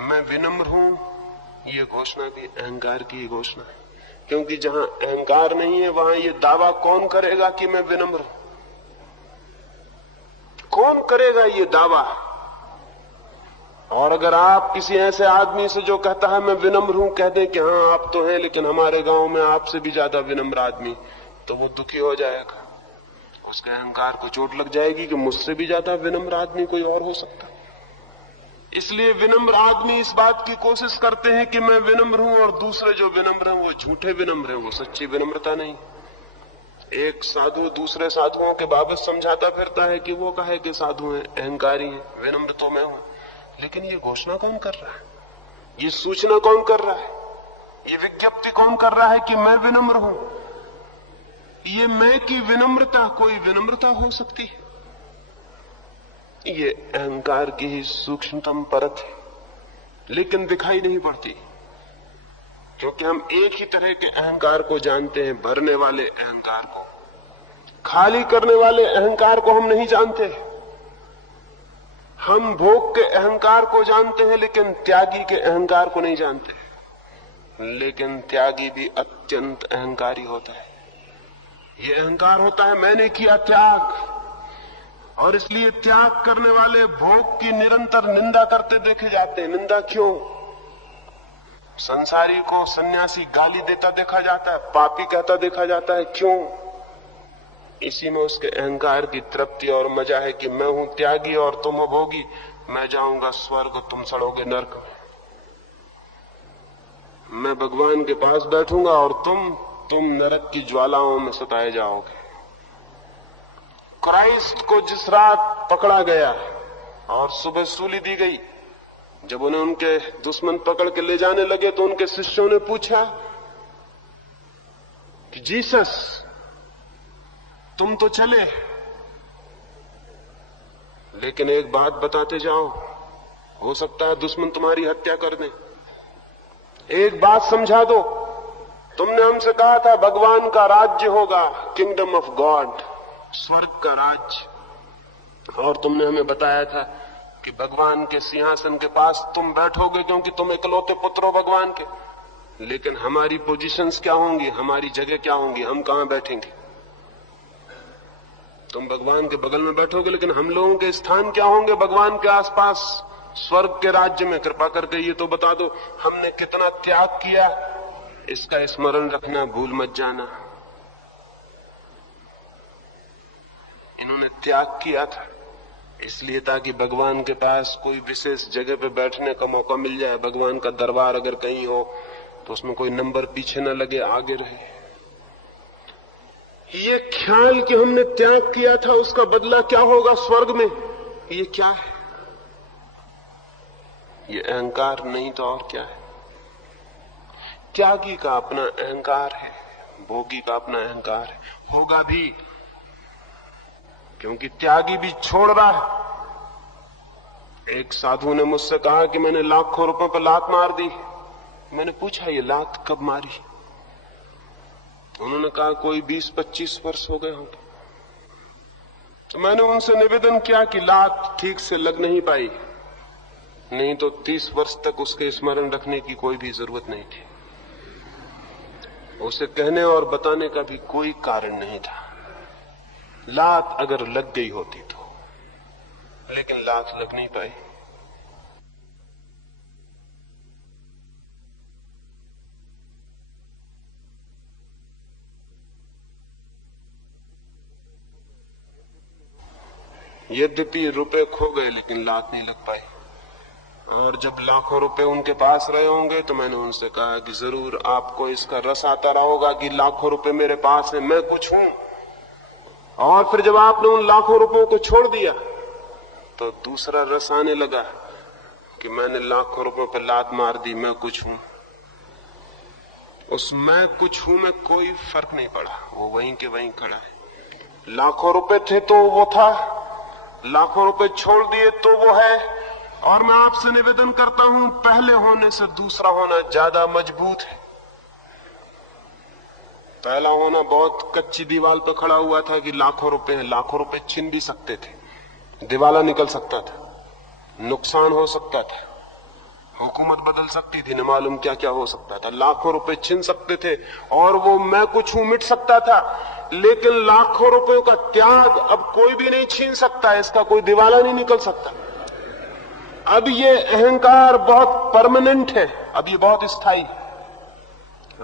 मैं विनम्र हूं, ये घोषणा भी अहंकार की ही घोषणा है। क्योंकि जहां अहंकार नहीं है, वहां ये दावा कौन करेगा कि मैं विनम्र हूं? कौन करेगा ये दावा? और अगर आप किसी ऐसे आदमी से जो कहता है मैं विनम्र हूं कह दें कि हाँ आप तो हैं, लेकिन हमारे गांव में आपसे भी ज्यादा विनम्र आदमी, तो वो दुखी हो जाएगा। उसके अहंकार को चोट लग जाएगी कि मुझसे भी ज्यादा विनम्र आदमी कोई और हो सकता। इसलिए विनम्र आदमी इस बात की कोशिश करते हैं कि मैं विनम्र हूं, और दूसरे जो विनम्र हैं वो झूठे विनम्र हैं, वो सच्ची विनम्रता नहीं। एक साधु दूसरे साधुओं के बाबत समझाता फिरता है कि वो कहे कि साधु हैं, अहंकारी हैं, विनम्र तो मैं हूं। लेकिन ये घोषणा कौन कर रहा है? ये सूचना कौन कर रहा है? ये विज्ञप्ति कौन कर रहा है कि मैं विनम्र हूं? ये मैं की विनम्रता कोई विनम्रता हो सकती है? ये अहंकार की ही सूक्ष्मतम परत है, लेकिन दिखाई नहीं पड़ती, क्योंकि हम एक ही तरह के अहंकार को जानते हैं, भरने वाले अहंकार को। खाली करने वाले अहंकार को हम नहीं जानते। हम भोग के अहंकार को जानते हैं, लेकिन त्यागी के अहंकार को नहीं जानते। लेकिन त्यागी भी अत्यंत अहंकारी होता है। ये अहंकार होता है मैंने किया त्याग, और इसलिए त्याग करने वाले भोग की निरंतर निंदा करते देखे जाते हैं। निंदा क्यों? संसारी को सन्यासी गाली देता देखा जाता है, पापी कहता देखा जाता है। क्यों? इसी में उसके अहंकार की तृप्ति और मजा है कि मैं हूं त्यागी और तुम हो भोगी, मैं जाऊंगा स्वर्ग, तुम सड़ोगे नरक में। मैं भगवान के पास बैठूंगा और तुम नरक की ज्वालाओं में सताए जाओगे। क्राइस्ट को जिस रात पकड़ा गया और सुबह सूली दी गई, जब उन्हें उनके दुश्मन पकड़ के ले जाने लगे तो उनके शिष्यों ने पूछा कि जीसस तुम तो चले, लेकिन एक बात बताते जाओ, हो सकता है दुश्मन तुम्हारी हत्या कर दें। एक बात समझा दो, तुमने हमसे कहा था भगवान का राज्य होगा, किंगडम ऑफ गॉड, स्वर्ग का राज्य, और तुमने हमें बताया था कि भगवान के सिंहासन के पास तुम बैठोगे क्योंकि तुम इकलौते पुत्र हो भगवान के। लेकिन हमारी पोजीशंस क्या होंगी, हमारी जगह क्या होंगी, हम कहां बैठेंगे? तुम भगवान के बगल में बैठोगे, लेकिन हम लोगों के स्थान क्या होंगे भगवान के आसपास, स्वर्ग के राज्य में? कृपा करके ये तो बता दो, हमने कितना त्याग किया, इसका स्मरण रखना, भूल मत जाना। इन्होंने त्याग किया था इसलिए ताकि भगवान के पास कोई विशेष जगह पे बैठने का मौका मिल जाए। भगवान का दरबार अगर कहीं हो तो उसमें कोई नंबर पीछे न लगे, आगे रहे। ये ख्याल कि हमने त्याग किया था, उसका बदला क्या होगा स्वर्ग में, ये क्या है? ये अहंकार नहीं तो और क्या है? त्यागी का अपना अहंकार है, भोगी का अपना अहंकार है, होगा भी, क्योंकि त्यागी भी छोड़ रहा है। एक साधु ने मुझसे कहा कि मैंने लाखों रुपए पर लात मार दी। मैंने पूछा ये लात कब मारी? उन्होंने कहा कोई 20-25 वर्ष हो गए होंगे। तो मैंने उनसे निवेदन किया कि लात ठीक से लग नहीं पाई, नहीं तो 30 वर्ष तक उसके स्मरण रखने की कोई भी जरूरत नहीं थी। उसे कहने और बताने का भी कोई कारण नहीं था। लात अगर लग गई होती तो, लेकिन लात लग नहीं पाई। यद्यपि रुपए खो गए लेकिन लात नहीं लग पाई। और जब लाखों रुपए उनके पास रहे होंगे तो मैंने उनसे कहा कि जरूर आपको इसका रस आता रहा होगा कि लाखों रुपए मेरे पास है, मैं कुछ हूं। और फिर जब आपने उन लाखों रुपयों को छोड़ दिया तो दूसरा रस आने लगा कि मैंने लाखों रुपयों पर लात मार दी, मैं कुछ हूं। उस मैं कुछ हूं में कोई फर्क नहीं पड़ा, वो वहीं के वहीं खड़ा है। लाखों रुपए थे तो वो था, लाखों रुपए छोड़ दिए तो वो है। और मैं आपसे निवेदन करता हूं, पहले होने से दूसरा होना ज्यादा मजबूत है। पहला होना बहुत कच्ची दीवार पर खड़ा हुआ था कि लाखों रुपए हैं, लाखों रुपए छीन भी सकते थे, दिवाला निकल सकता था, नुकसान हो सकता था, हुकूमत बदल सकती थी, न मालूम क्या क्या हो सकता था, लाखों रुपए छीन सकते थे और वो मैं कुछ हूं मिट सकता था। लेकिन लाखों रुपयों का त्याग अब कोई भी नहीं छीन सकता, इसका कोई दिवाला नहीं निकल सकता। अब ये अहंकार बहुत परमानेंट है, अब ये बहुत स्थायी है।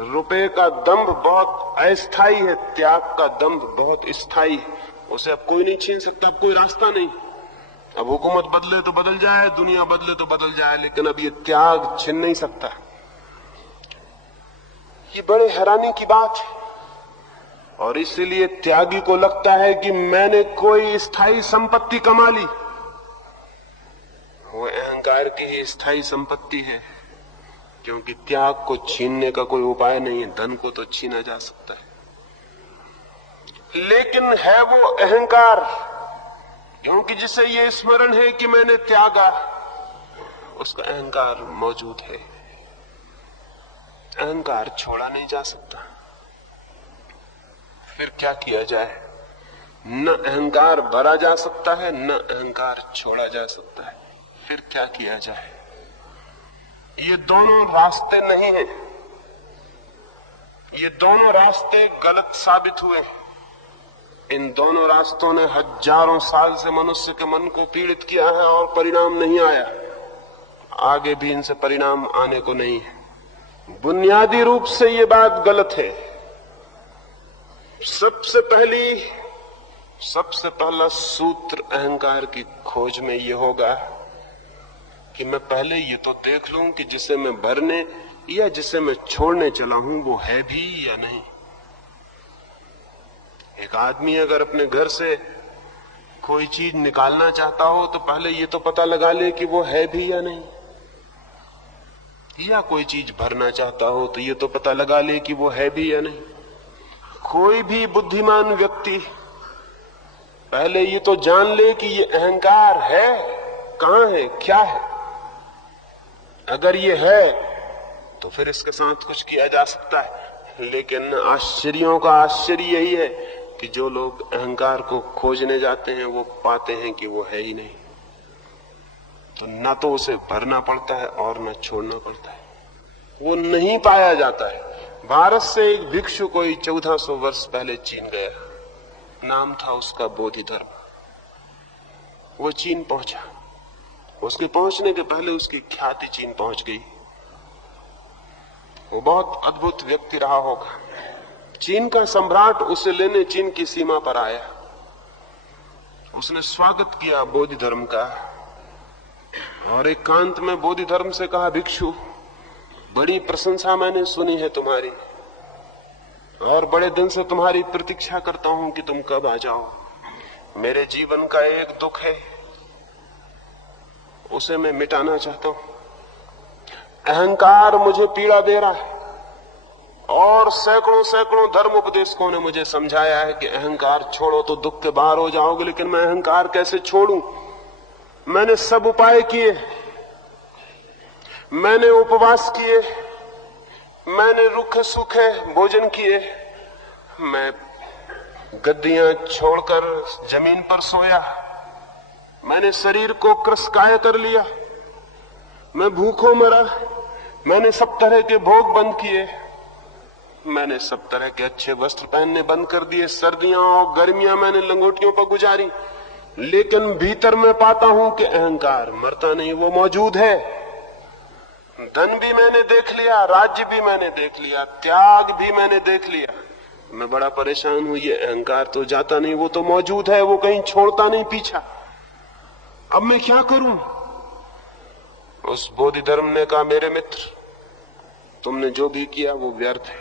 रुपए का दंभ बहुत अस्थायी है, त्याग का दंभ बहुत स्थायी है, उसे अब कोई नहीं छीन सकता, अब कोई रास्ता नहीं। अब हुकूमत बदले तो बदल जाए, दुनिया बदले तो बदल जाए, लेकिन अब ये त्याग छीन नहीं सकता। ये बड़े हैरानी की बात है। और इसीलिए त्यागी को लगता है कि मैंने कोई स्थायी संपत्ति कमा ली। वो अहंकार की ही स्थायी संपत्ति है, क्योंकि त्याग को छीनने का कोई उपाय नहीं है। धन को तो छीना जा सकता है, लेकिन है वो अहंकार, क्योंकि जिसे ये स्मरण है कि मैंने त्यागा, उसका अहंकार मौजूद है। अहंकार छोड़ा नहीं जा सकता। फिर क्या किया जाए? न अहंकार भरा जा सकता है, न अहंकार छोड़ा जा सकता है। फिर क्या किया जाए? ये दोनों रास्ते नहीं हैं, ये दोनों रास्ते गलत साबित हुए। इन दोनों रास्तों ने हजारों साल से मनुष्य के मन को पीड़ित किया है और परिणाम नहीं आया। आगे भी इनसे परिणाम आने को नहीं है। बुनियादी रूप से ये बात गलत है। सबसे पहला सूत्र अहंकार की खोज में ये होगा कि मैं पहले ये तो देख लूं कि जिसे मैं भरने या जिसे मैं छोड़ने चला हूं वो है भी या नहीं। एक आदमी अगर अपने घर से कोई चीज निकालना चाहता हो तो पहले ये तो पता लगा ले कि वो है भी या नहीं, या कोई चीज भरना चाहता हो तो ये तो पता लगा ले कि वो है भी या नहीं। कोई भी बुद्धिमान व्यक्ति पहले ये तो जान ले कि ये अहंकार है, कहां है, क्या है। अगर ये है तो फिर इसके साथ कुछ किया जा सकता है। लेकिन आश्चर्यों का आश्चर्य यही है कि जो लोग अहंकार को खोजने जाते हैं वो पाते हैं कि वो है ही नहीं। तो न तो उसे भरना पड़ता है और न छोड़ना पड़ता है, वो नहीं पाया जाता है। भारत से एक भिक्षु कोई 1400 वर्ष पहले चीन गया, नाम था उसका बोधिधर्म। वो चीन पहुंचा, उसके पहुंचने के पहले उसकी ख्याति चीन पहुंच गई। वो बहुत अद्भुत व्यक्ति रहा होगा। चीन का सम्राट उसे लेने चीन की सीमा पर आया। उसने स्वागत किया बोधिधर्म का और एकांत में बोधिधर्म से कहा, भिक्षु, बड़ी प्रशंसा मैंने सुनी है तुम्हारी और बड़े दिन से तुम्हारी प्रतीक्षा करता हूं कि तुम कब आ जाओ। मेरे जीवन का एक दुख है, उसे मैं मिटाना चाहता हूं। अहंकार मुझे पीड़ा दे रहा है और सैकड़ों धर्म उपदेशकों ने मुझे समझाया है कि अहंकार छोड़ो तो दुख के बाहर हो जाओगे, लेकिन मैं अहंकार कैसे छोड़ूं? मैंने सब उपाय किए, मैंने उपवास किए, मैंने रूखे सूखे भोजन किए, मैं गद्दियां छोड़कर जमीन पर सोया, मैंने शरीर को कृशकाय कर लिया, मैं भूखों मरा, मैंने सब तरह के भोग बंद किए, मैंने सब तरह के अच्छे वस्त्र पहनने बंद कर दिए, सर्दियां और गर्मियां मैंने लंगोटियों पर गुजारी। लेकिन भीतर मैं पाता हूं कि अहंकार मरता नहीं, वो मौजूद है। धन भी मैंने देख लिया, राज्य भी मैंने देख लिया, त्याग भी मैंने देख लिया, मैं बड़ा परेशान हूं। ये अहंकार तो जाता नहीं, वो तो मौजूद है, वो कहीं छोड़ता नहीं पीछा। अब मैं क्या करूं? उस बोधिधर्म ने कहा, मेरे मित्र, तुमने जो भी किया वो व्यर्थ है,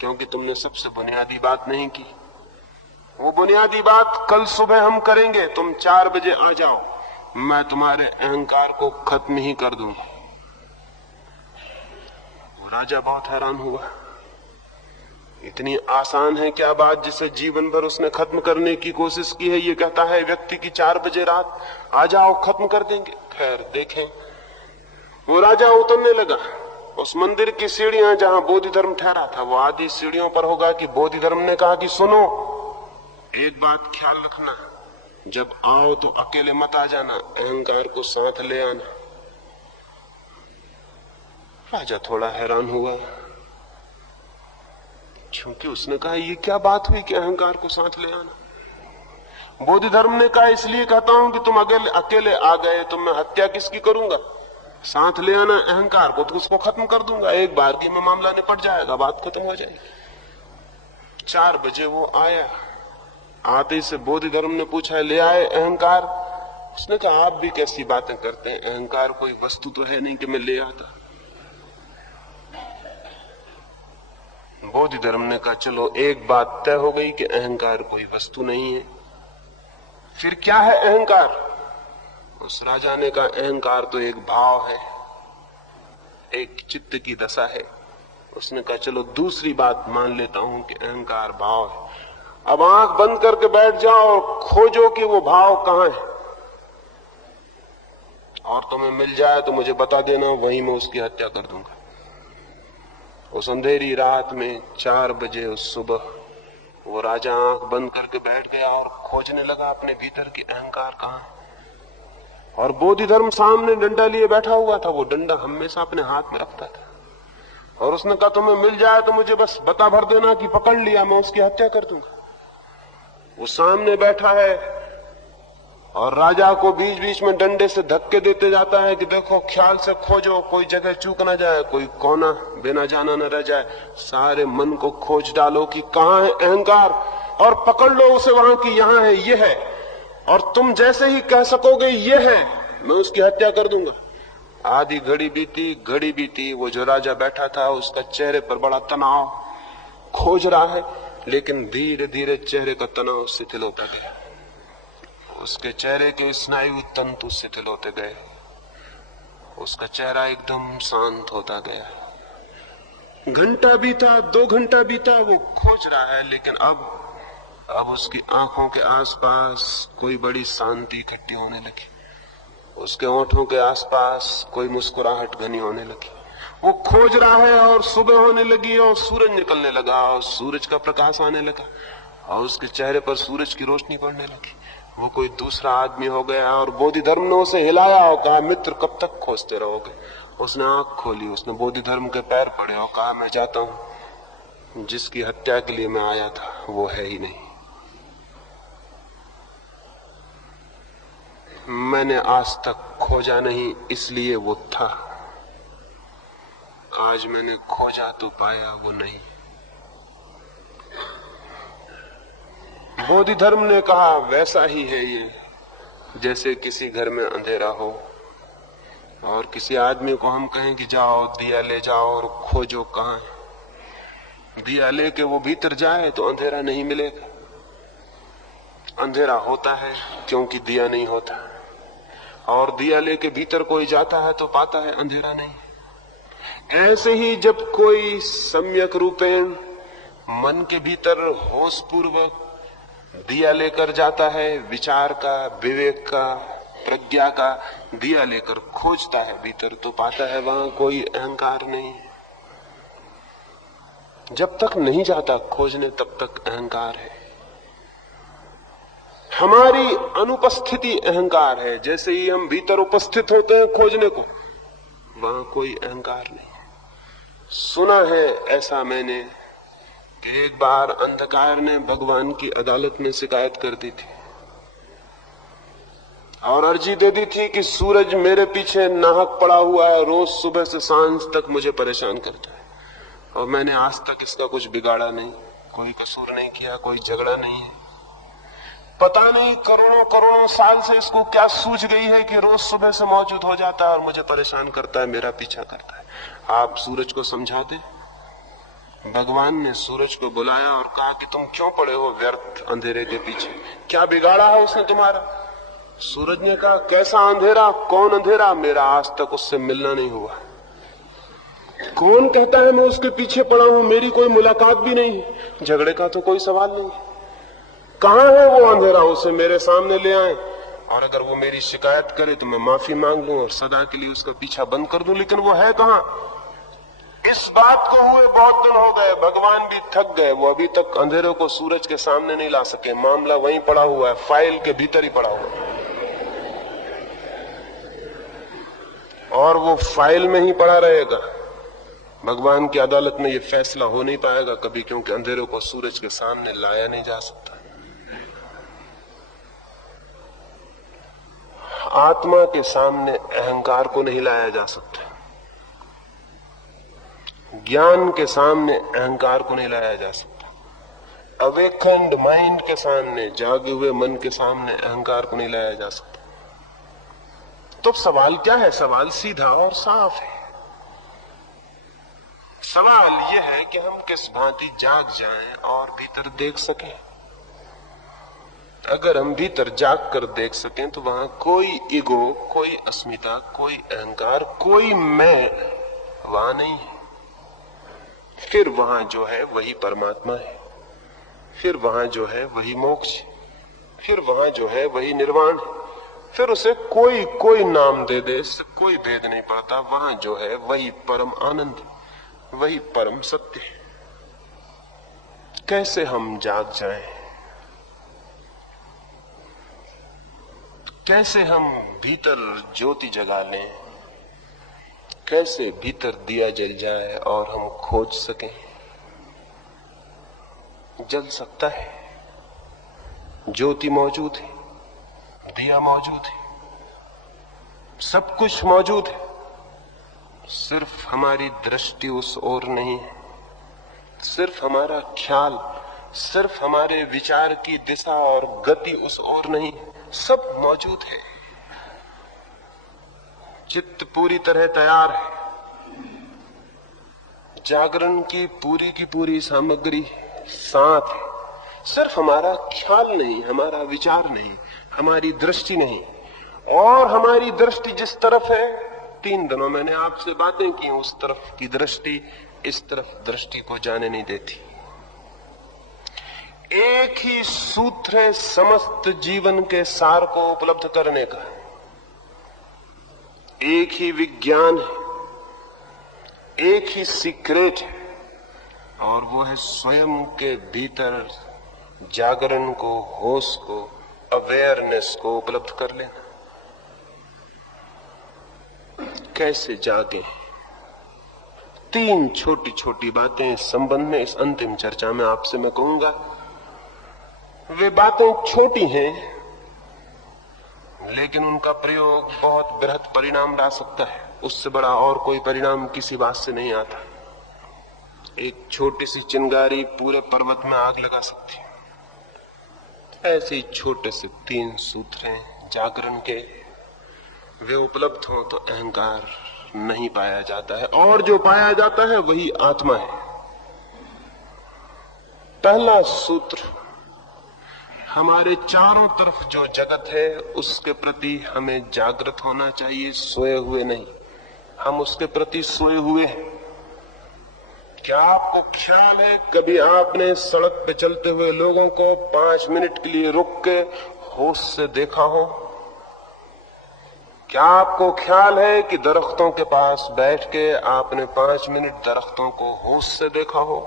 क्योंकि तुमने सबसे बुनियादी बात नहीं की। वो बुनियादी बात कल सुबह हम करेंगे, तुम 4 बजे आ जाओ, मैं तुम्हारे अहंकार को खत्म ही कर दूंगा। वो राजा बहुत हैरान हुआ। इतनी आसान है क्या बात जिसे जीवन भर उसने खत्म करने की कोशिश की है। ये कहता है व्यक्ति की 4 बजे रात आ जाओ, खत्म कर देंगे। खैर देखें। वो राजा उतरने लगा। उस मंदिर की सीढ़ियां जहां बोधि धर्म ठहरा था वो आधी सीढ़ियों पर होगा कि बोधि धर्म ने कहा कि सुनो, एक बात ख्याल रखना, जब आओ तो अकेले मत आ जाना, अहंकार को साथ ले आना। राजा थोड़ा हैरान हुआ, क्योंकि उसने कहा ये क्या बात हुई कि अहंकार को साथ ले आना। बोधि धर्म ने कहा इसलिए कहता हूं कि तुम अकेले आ गए तो मैं हत्या किसकी करूंगा, साथ ले आना अहंकार को तो उसको खत्म कर दूंगा, एक बार की में मामला निपट जाएगा, बात खत्म हो जाएगी। 4 बजे वो आया। आते से बोधि धर्म ने पूछा ले आए अहंकार? उसने कहा आप भी कैसी बातें करते हैं, अहंकार कोई वस्तु तो है नहीं कि मैं ले आता। बोधि धर्म ने कहा चलो एक बात तय हो गई कि अहंकार कोई वस्तु नहीं है। फिर क्या है अहंकार? उस राजा ने कहा अहंकार तो एक भाव है, एक चित्त की दशा है। उसने कहा चलो दूसरी बात मान लेता हूं कि अहंकार भाव है। अब आंख बंद करके बैठ जाओ और खोजो कि वो भाव कहां है, और तुम्हें मिल जाए तो मुझे बता देना, वहीं मैं उसकी हत्या कर दूंगा। उस अंधेरी रात में 4 बजे उस सुबह वो राजा आंख बंद करके बैठ गया और खोजने लगा अपने भीतर की अहंकार कहां है। और बोधि धर्म सामने डंडा लिए बैठा हुआ था, वो डंडा हमेशा अपने हाथ में रखता था। और उसने कहा तुम्हें मिल जाए तो मुझे बस बता भर देना कि पकड़ लिया, मैं उसकी हत्या कर दूंगा। वो सामने बैठा है और राजा को बीच बीच में डंडे से धक्के देते जाता है कि देखो ख्याल से खोजो, कोई जगह चूक ना जाए, कोई कोना बिना जाना न रह जाए, सारे मन को खोज डालो कि कहां है अहंकार और पकड़ लो उसे वहां की यहां है, ये है। और तुम जैसे ही कह सकोगे ये है, मैं उसकी हत्या कर दूंगा। आधी घड़ी बीती, वो जो राजा बैठा था उसका चेहरे पर बड़ा तनाव, खोज रहा है, लेकिन धीरे धीरे चेहरे का तनाव शिथिल होता गया, उसके चेहरे के स्नायु तंतु शिथिल होते गए, उसका चेहरा एकदम शांत होता गया। घंटा बीता, 2 घंटा बीता, वो खोज रहा है, लेकिन अब उसकी आंखों के आसपास कोई बड़ी शांति इकट्ठी होने लगी, उसके होठों के आसपास कोई मुस्कुराहट घनी होने लगी। वो खोज रहा है और सुबह होने लगी और सूरज निकलने लगा और सूरज का प्रकाश आने लगा और उसके चेहरे पर सूरज की रोशनी पड़ने लगी। वो कोई दूसरा आदमी हो गया और बोधि धर्म ने उसे हिलाया और कहा मित्र कब तक खोजते रहोगे। उसने आंख खोली, उसने बोधि धर्म के पैर पड़े और कहा मैं जाता हूं, जिसकी हत्या के लिए मैं आया था वो है ही नहीं। मैंने आज तक खोजा नहीं इसलिए वो था, आज मैंने खोजा तो पाया वो नहीं। बोधि धर्म ने कहा वैसा ही है ये जैसे किसी घर में अंधेरा हो और किसी आदमी को हम कहें कि जाओ दिया ले जाओ और खोजो कहां है। दिया लेके वो भीतर जाए तो अंधेरा नहीं मिलेगा, अंधेरा होता है क्योंकि दिया नहीं होता, और दिया लेके भीतर कोई जाता है तो पाता है अंधेरा नहीं। ऐसे ही जब कोई सम्यक रूपेण मन के भीतर होश पूर्वक दिया लेकर जाता है, विचार का, विवेक का, प्रज्ञा का दिया लेकर खोजता है भीतर, तो पाता है वहां कोई अहंकार नहीं। जब तक नहीं जाता खोजने तब तक अहंकार है। हमारी अनुपस्थिति अहंकार है, जैसे ही हम भीतर उपस्थित होते हैं खोजने को, वहां कोई अहंकार नहीं। सुना है ऐसा मैंने कि एक बार अंधकार ने भगवान की अदालत में शिकायत कर दी थी और अर्जी दे दी थी कि सूरज मेरे पीछे नाहक पड़ा हुआ है, रोज सुबह से सांझ तक मुझे परेशान करता है और मैंने आज तक इसका कुछ बिगाड़ा नहीं, कोई कसूर नहीं किया, कोई झगड़ा नहीं है। पता नहीं करोड़ों करोड़ों साल से इसको क्या सूझ गई है कि रोज सुबह से मौजूद हो जाता है और मुझे परेशान करता है, मेरा पीछा करता है। आप सूरज को समझा दे। भगवान ने सूरज को बुलाया और कहा कि तुम क्यों पड़े हो व्यर्थ अंधेरे के पीछे, क्या बिगाड़ा है उसने तुम्हारा? सूरज ने कहा कैसा अंधेरा, कौन अंधेरा? मेरा आज तक उससे मिलना नहीं हुआ, कौन कहता है मैं उसके पीछे पड़ा हूं, मेरी कोई मुलाकात भी नहीं है, झगड़े का तो कोई सवाल नहीं। कहां है वो अंधेरा, उसे मेरे सामने ले आए, और अगर वो मेरी शिकायत करे तो मैं माफी मांग लूं और सदा के लिए उसका पीछा बंद कर दूं। लेकिन वो है कहां? इस बात को हुए बहुत दिन हो गए, भगवान भी थक गए, वो अभी तक अंधेरे को सूरज के सामने नहीं ला सके। मामला वहीं पड़ा हुआ है, फाइल के भीतर ही पड़ा हुआ है, और वो फाइल में ही पड़ा रहेगा। भगवान की अदालत में ये फैसला हो नहीं पाएगा कभी, क्योंकि अंधेरे को सूरज के सामने लाया नहीं जा सकता। आत्मा के सामने अहंकार को नहीं लाया जा सकता, ज्ञान के सामने अहंकार को नहीं लाया जा सकता, अवेकन्ड माइंड के सामने, जागे हुए मन के सामने अहंकार को नहीं लाया जा सकता। तो सवाल क्या है? सवाल सीधा और साफ है। सवाल यह है कि हम किस भांति जाग जाएं और भीतर देख सकें। अगर हम भीतर जाग कर देख सकें तो वहां कोई ईगो, कोई अस्मिता, कोई अहंकार, कोई मैं वहां नहीं है। फिर वहां जो है वही परमात्मा है, फिर वहां जो है वही मोक्ष है, फिर वहां जो है वही निर्वाण है। फिर उसे कोई कोई नाम दे दे, इससे कोई भेद नहीं पड़ता। वहां जो है वही परम आनंद, वही परम सत्य है। कैसे हम जाग जाएं? कैसे हम भीतर ज्योति जगा लें? कैसे भीतर दिया जल जाए और हम खोज सकें? जल सकता है, ज्योति मौजूद है, दिया मौजूद है, सब कुछ मौजूद है, सिर्फ हमारी दृष्टि उस ओर नहीं है, सिर्फ हमारा ख्याल, सिर्फ हमारे विचार की दिशा और गति उस ओर नहीं है, सब मौजूद है। चित्त पूरी तरह तैयार है, जागरण की पूरी सामग्री साथ है, सिर्फ हमारा ख्याल नहीं, हमारा विचार नहीं, हमारी दृष्टि नहीं। और हमारी दृष्टि जिस तरफ है, 3 दिनों मैंने आपसे बातें की, उस तरफ की दृष्टि इस तरफ दृष्टि को जाने नहीं देती। एक ही सूत्र है समस्त जीवन के सार को उपलब्ध करने का, एक ही विज्ञान है, एक ही सीक्रेट है, और वो है स्वयं के भीतर जागरण को, होश को, अवेयरनेस को उपलब्ध कर लेना। कैसे जागे? 3 छोटी छोटी बातें इस संबंध में, इस अंतिम चर्चा में आपसे मैं कहूंगा। वे बातें छोटी हैं, लेकिन उनका प्रयोग बहुत बृहद परिणाम ला सकता है। उससे बड़ा और कोई परिणाम किसी बात से नहीं आता। एक छोटी सी चिंगारी पूरे पर्वत में आग लगा सकती है। ऐसे ही छोटे से 3 सूत्र हैं जागरण के, वे उपलब्ध हो तो अहंकार नहीं पाया जाता है, और जो पाया जाता है वही आत्मा है। पहला सूत्र, हमारे चारों तरफ जो जगत है उसके प्रति हमें जागृत होना चाहिए, सोए हुए नहीं। हम उसके प्रति सोए हुए हैं। क्या आपको ख्याल है कभी आपने सड़क पे चलते हुए लोगों को 5 मिनट के लिए रुक के होश से देखा हो? क्या आपको ख्याल है कि दरख्तों के पास बैठ के आपने 5 मिनट दरख्तों को होश से देखा हो?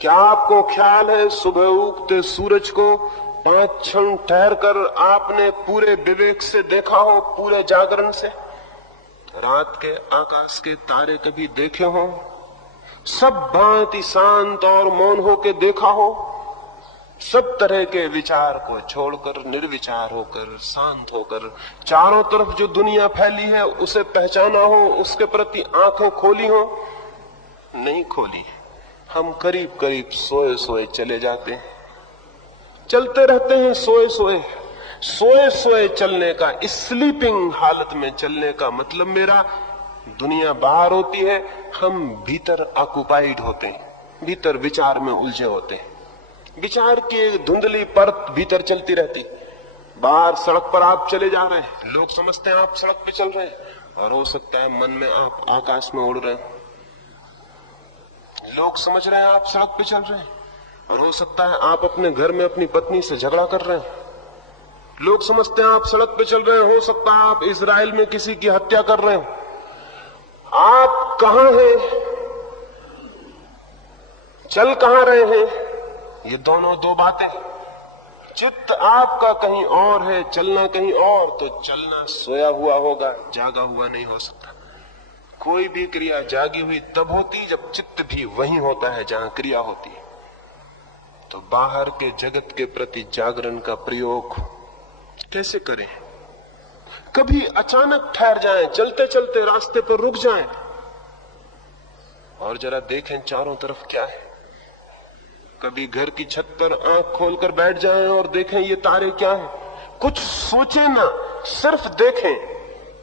क्या आपको ख्याल है सुबह उगते सूरज को 5 क्षण ठहर कर आपने पूरे विवेक से देखा हो, पूरे जागरण से? रात के आकाश के तारे कभी देखे हो? सब भांति शांत और मौन होकर देखा हो? सब तरह के विचार को छोड़कर निर्विचार होकर, शांत होकर, चारों तरफ जो दुनिया फैली है उसे पहचाना हो, उसके प्रति आंखें खोली हो? नहीं खोली। हम करीब करीब सोए सोए चले जाते हैं, चलते रहते हैं सोए सोए। सोए सोए चलने का, स्लीपिंग हालत में चलने का मतलब मेरा, दुनिया बाहर होती है, हम भीतर ऑक्युपाइड होते हैं, भीतर विचार में उलझे होते हैं। विचार की एक धुंधली परत भीतर चलती रहती। बाहर सड़क पर आप चले जा रहे हैं, लोग समझते हैं आप सड़क पे चल रहे हैं, और हो सकता है मन में आप आकाश में उड़ रहे हैं। लोग समझ रहे हैं आप सड़क पे चल रहे हैं, और हो सकता है आप अपने घर में अपनी पत्नी से झगड़ा कर रहे हैं। लोग समझते हैं आप सड़क पे चल रहे हैं, हो सकता है आप इजराइल में किसी की हत्या कर रहे हो। आप कहां हैं, चल कहां रहे हैं, ये दोनों दो बातें। चित्त आपका कहीं और है, चलना कहीं और, तो चलना सोया हुआ होगा, जागा हुआ नहीं हो सकता। कोई भी क्रिया जागी हुई तब होती जब चित्त भी वहीं होता है जहां क्रिया होती है। तो बाहर के जगत के प्रति जागरण का प्रयोग कैसे करें? कभी अचानक ठहर जाएं, चलते चलते रास्ते पर रुक जाएं और जरा देखें चारों तरफ क्या है। कभी घर की छत पर आंख खोलकर बैठ जाएं और देखें ये तारे क्या हैं। कुछ सोचें ना, सिर्फ देखें,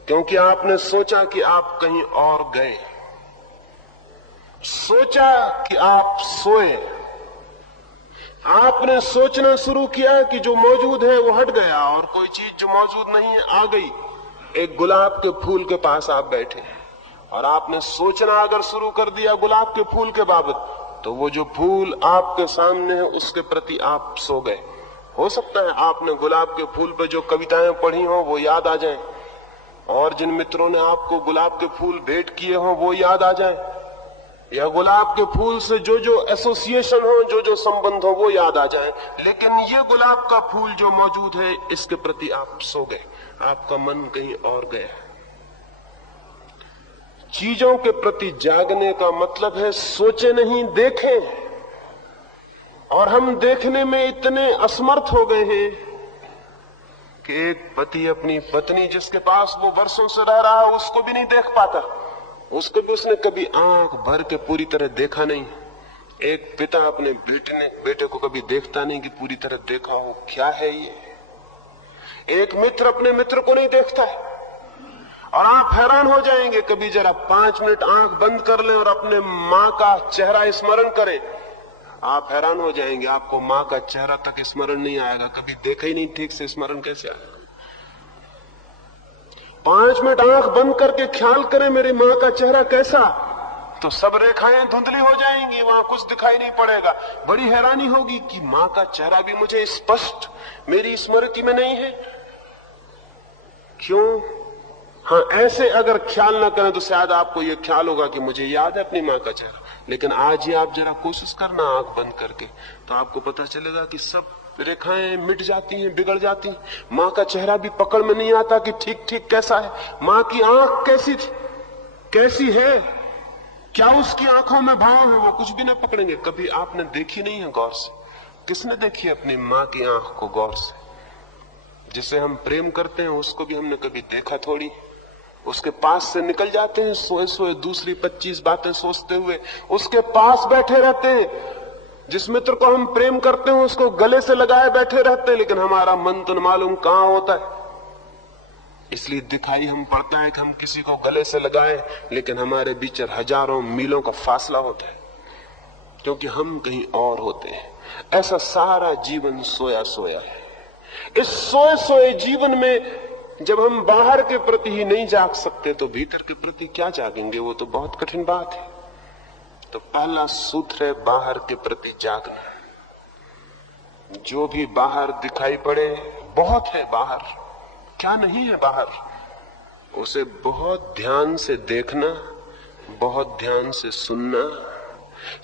क्योंकि आपने सोचा कि आप कहीं और गए, सोचा कि आप सोए, आपने सोचना शुरू किया कि जो मौजूद है वो हट गया और कोई चीज जो मौजूद नहीं है आ गई। एक गुलाब के फूल के पास आप बैठे और आपने सोचना अगर शुरू कर दिया गुलाब के फूल के बाबत, तो वो जो फूल आपके सामने है उसके प्रति आप सो गए। हो सकता है आपने गुलाब के फूल पर जो कविताएं पढ़ी हो वो याद आ जाएं, और जिन मित्रों ने आपको गुलाब के फूल भेंट किए हो वो याद आ जाएं, या गुलाब के फूल से जो जो एसोसिएशन हो, जो जो संबंध हो वो याद आ जाएं। लेकिन ये गुलाब का फूल जो मौजूद है इसके प्रति आप सो गए, आपका मन कहीं और गया। चीजों के प्रति जागने का मतलब है सोचे नहीं, देखें। और हम देखने में इतने असमर्थ हो गए हैं कि एक पति अपनी पत्नी जिसके पास वो वर्षों से रह रहा है उसको भी नहीं देख पाता, उसको भी उसने कभी आंख भर के पूरी तरह देखा नहीं। एक पिता अपने बेटे को कभी देखता नहीं कि पूरी तरह देखा हो, क्या है ये। एक मित्र अपने मित्र को नहीं देखता है, और आप हैरान हो जाएंगे। कभी जरा 5 मिनट आंख बंद कर लें और अपने माँ का चेहरा स्मरण करें, आप हैरान हो जाएंगे, आपको माँ का चेहरा तक स्मरण नहीं आएगा। कभी देखा ही नहीं ठीक से, स्मरण कैसे आएगा। 5 मिनट आंख बंद करके ख्याल करें मेरी माँ का चेहरा कैसा, तो सब रेखाएं धुंधली हो जाएंगी, वहां कुछ दिखाई नहीं पड़ेगा। बड़ी हैरानी होगी कि माँ का चेहरा भी मुझे स्पष्ट मेरी स्मृति में नहीं है। क्यों? हाँ, ऐसे अगर ख्याल ना करें तो शायद आपको यह ख्याल होगा कि मुझे याद है अपनी माँ का चेहरा। लेकिन आज ही आप जरा कोशिश करना आंख बंद करके, तो आपको पता चलेगा कि सब रेखाएं मिट जाती हैं, बिगड़ जाती हैं। माँ का चेहरा भी पकड़ में नहीं आता कि ठीक ठीक कैसा है। माँ की आंख कैसी थी, कैसी है, क्या उसकी आंखों में भाव है, वो कुछ भी ना पकड़ेंगे। कभी आपने देखी नहीं है गौर से? किसने देखी अपनी माँ की आंख को गौर से? जिसे हम प्रेम करते हैं उसको भी हमने कभी देखा थोड़ी। उसके पास से निकल जाते हैं सोए सोए, दूसरी 25 बातें सोचते हुए उसके पास बैठे रहते हैं। जिस मित्र को हम प्रेम करते हैं उसको गले से लगाए बैठे रहते हैं, लेकिन हमारा मन तो न मालूम कहां होता है। इसलिए दिखाई हम पड़ता है कि हम किसी को गले से लगाए, लेकिन हमारे बीच हजारों मीलों का फासला होता है, क्योंकि हम कहीं और होते हैं। ऐसा सारा जीवन सोया सोया है। इस सोए सोए जीवन में जब हम बाहर के प्रति ही नहीं जाग सकते तो भीतर के प्रति क्या जागेंगे? वो तो बहुत कठिन बात है। तो पहला सूत्र है बाहर के प्रति जागना। जो भी बाहर दिखाई पड़े, बहुत है बाहर, क्या नहीं है बाहर, उसे बहुत ध्यान से देखना, बहुत ध्यान से सुनना,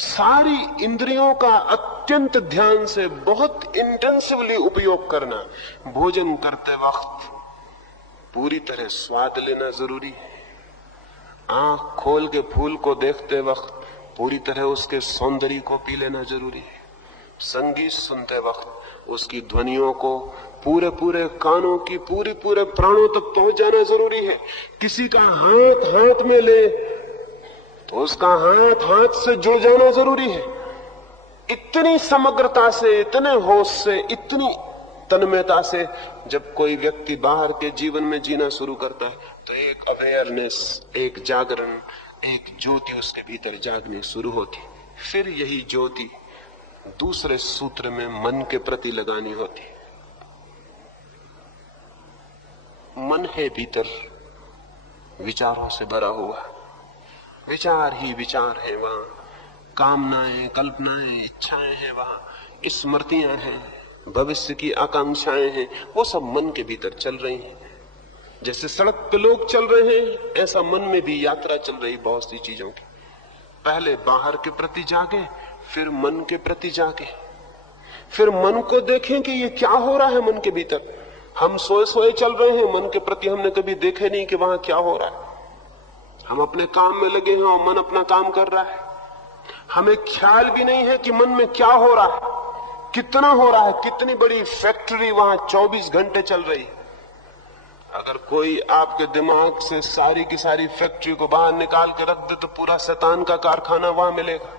सारी इंद्रियों का अत्यंत ध्यान से बहुत इंटेंसिवली उपयोग करना। भोजन करते वक्त पूरी तरह स्वाद लेना जरूरी है। आंख खोल के फूल को देखते वक्त पूरी तरह उसके सौंदर्य को पी लेना जरूरी है। संगीत सुनते वक्त उसकी ध्वनियों को पूरे पूरे कानों की पूरे प्राणों तक पहुंच जाना जरूरी है। किसी का हाथ हाथ में ले तो उसका हाथ हाथ से जुड़ जाना जरूरी है। इतनी समग्रता से, इतने होश से, इतनी तन्मयता से जब कोई व्यक्ति बाहर के जीवन में जीना शुरू करता है तो एक अवेयरनेस, एक जागरण, एक ज्योति उसके भीतर जागनी शुरू होती। फिर यही ज्योति दूसरे सूत्र में मन के प्रति लगानी होती। मन है भीतर विचारों से भरा हुआ, विचार ही विचार है, वहां कामनाएं, कल्पनाएं, इच्छाएं हैं, वहां स्मृतियां हैं, भविष्य की आकांक्षाएं हैं, वो सब मन के भीतर चल रही हैं। जैसे सड़क पे लोग चल रहे हैं, ऐसा मन में भी यात्रा चल रही बहुत सी चीजों की। पहले बाहर के प्रति जागे, फिर मन के प्रति जागे, फिर मन को देखें कि ये क्या हो रहा है मन के भीतर। हम सोए सोए चल रहे हैं, मन के प्रति हमने कभी देखे नहीं कि वहां क्या हो रहा है। हम अपने काम में लगे हैं और मन अपना काम कर रहा है। हमें ख्याल भी नहीं है कि मन में क्या हो रहा है, कितना हो रहा है, कितनी बड़ी फैक्ट्री वहां 24 घंटे चल रही है। अगर कोई आपके दिमाग से सारी की सारी फैक्ट्री को बाहर निकाल के रख दे तो पूरा शैतान का कारखाना वहां मिलेगा।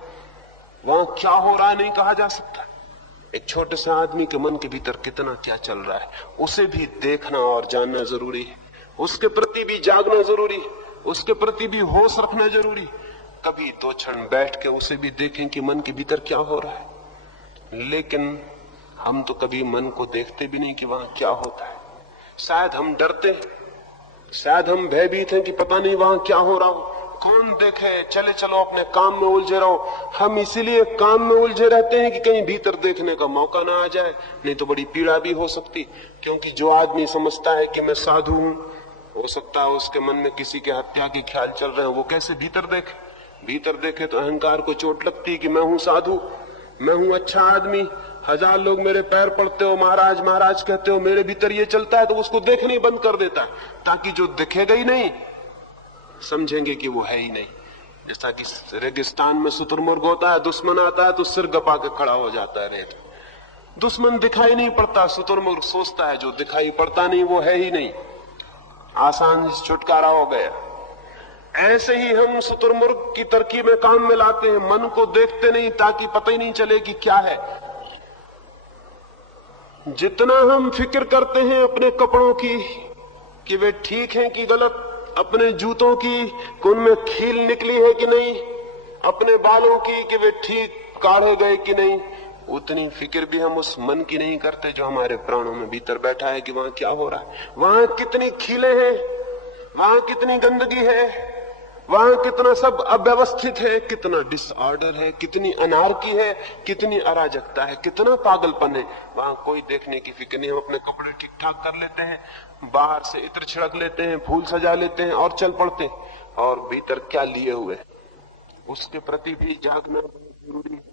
वहां क्या हो रहा है नहीं कहा जा सकता। एक छोटे से आदमी के मन के भीतर कितना क्या चल रहा है, उसे भी देखना और जानना जरूरी है। उसके प्रति भी जागना जरूरी है, उसके प्रति भी होश रखना जरूरी। कभी 2 क्षण बैठ के उसे भी देखें कि मन के भीतर क्या हो रहा है। लेकिन हम तो कभी मन को देखते भी नहीं कि वहां क्या होता है। शायद हम डरते हैं, शायद हम भयभीत हैं कि पता नहीं वहां क्या हो रहा हो, कौन देखे, चले चलो अपने काम में उलझे रहो। हम इसीलिए काम में उलझे रहते हैं कि कहीं भीतर देखने का मौका ना आ जाए, नहीं तो बड़ी पीड़ा भी हो सकती। क्योंकि जो आदमी समझता है कि मैं साधु हूं, हो सकता है उसके मन में किसी के हत्या के ख्याल चल रहे हैं, वो कैसे भीतर देखे। भीतर देखे तो अहंकार को चोट लगती कि मैं हूं साधु, मैं हूं अच्छा आदमी, 1000 लोग मेरे पैर पड़ते हो, महाराज महाराज कहते हो, मेरे भीतर ये चलता है, तो उसको देखने बंद कर देता है, ताकि जो दिखेगा ही नहीं समझेंगे कि वो है ही नहीं। जैसा कि रेगिस्तान में शुतुरमुर्ग होता है, दुश्मन आता है तो सिर गपा के खड़ा हो जाता है रेत। दुश्मन दिखाई नहीं पड़ता, शुतुरमुर्ग सोचता है जो दिखाई पड़ता नहीं वो है ही नहीं, आसान छुटकारा हो गया। ऐसे ही हम शुतुरमुर्ग की तरकीब में काम में लाते हैं, मन को देखते नहीं ताकि पता ही नहीं चले कि क्या है। जितना हम फिक्र करते हैं अपने कपड़ों की कि वे ठीक हैं कि गलत, अपने जूतों की उनमें खील निकली है कि नहीं, अपने बालों की कि वे ठीक काढ़े गए कि नहीं, उतनी फिक्र भी हम उस मन की नहीं करते जो हमारे प्राणों में भीतर बैठा है कि वहां क्या हो रहा है, वहां कितनी खीले हैं, वहां कितनी गंदगी है, वहां कितना सब अव्यवस्थित है, कितना डिसऑर्डर है, कितनी अनारकी है, कितनी अराजकता है, कितना पागलपन है। वहां कोई देखने की फिक्र नहीं। हम अपने कपड़े ठीक ठाक कर लेते हैं, बाहर से इत्र छिड़क लेते हैं, फूल सजा लेते हैं और चल पड़ते हैं, और भीतर क्या लिए हुए उसके प्रति भी जागना जरूरी है।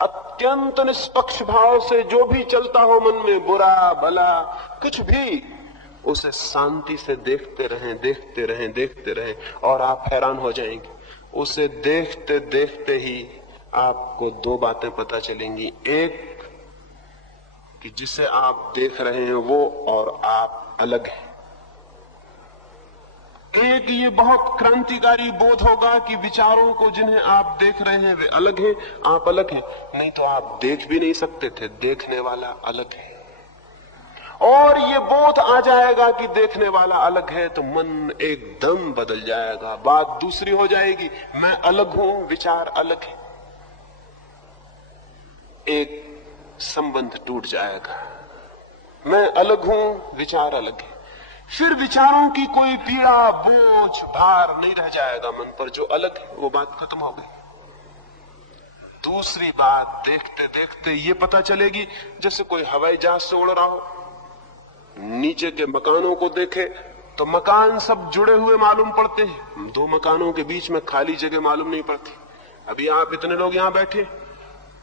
अत्यंत निष्पक्ष भाव से जो भी चलता हो मन में, बुरा भला कुछ भी, उसे शांति से देखते रहें, देखते रहें, देखते रहें, और आप हैरान हो जाएंगे। उसे देखते देखते ही आपको 2 बातें पता चलेंगी। एक कि जिसे आप देख रहे हैं वो और आप अलग हैं। एक ये बहुत क्रांतिकारी बोध होगा कि विचारों को जिन्हें आप देख रहे हैं वे अलग हैं, आप अलग हैं। नहीं तो आप देख भी नहीं सकते थे, देखने वाला अलग है। और ये बोध आ जाएगा कि देखने वाला अलग है तो मन एकदम बदल जाएगा, बात दूसरी हो जाएगी। मैं अलग हूं, विचार अलग है, एक संबंध टूट जाएगा। मैं अलग हूं, विचार अलग है। फिर विचारों की कोई पीड़ा, बोझ, भार नहीं रह जाएगा मन पर। जो अलग है वो बात खत्म हो गई। दूसरी बात देखते देखते ये पता चलेगी, जैसे कोई हवाई जहाज से उड़ रहा हो, नीचे के मकानों को देखे तो मकान सब जुड़े हुए मालूम पड़ते हैं, 2 मकानों के बीच में खाली जगह मालूम नहीं पड़ती। अभी आप इतने लोग यहां बैठे,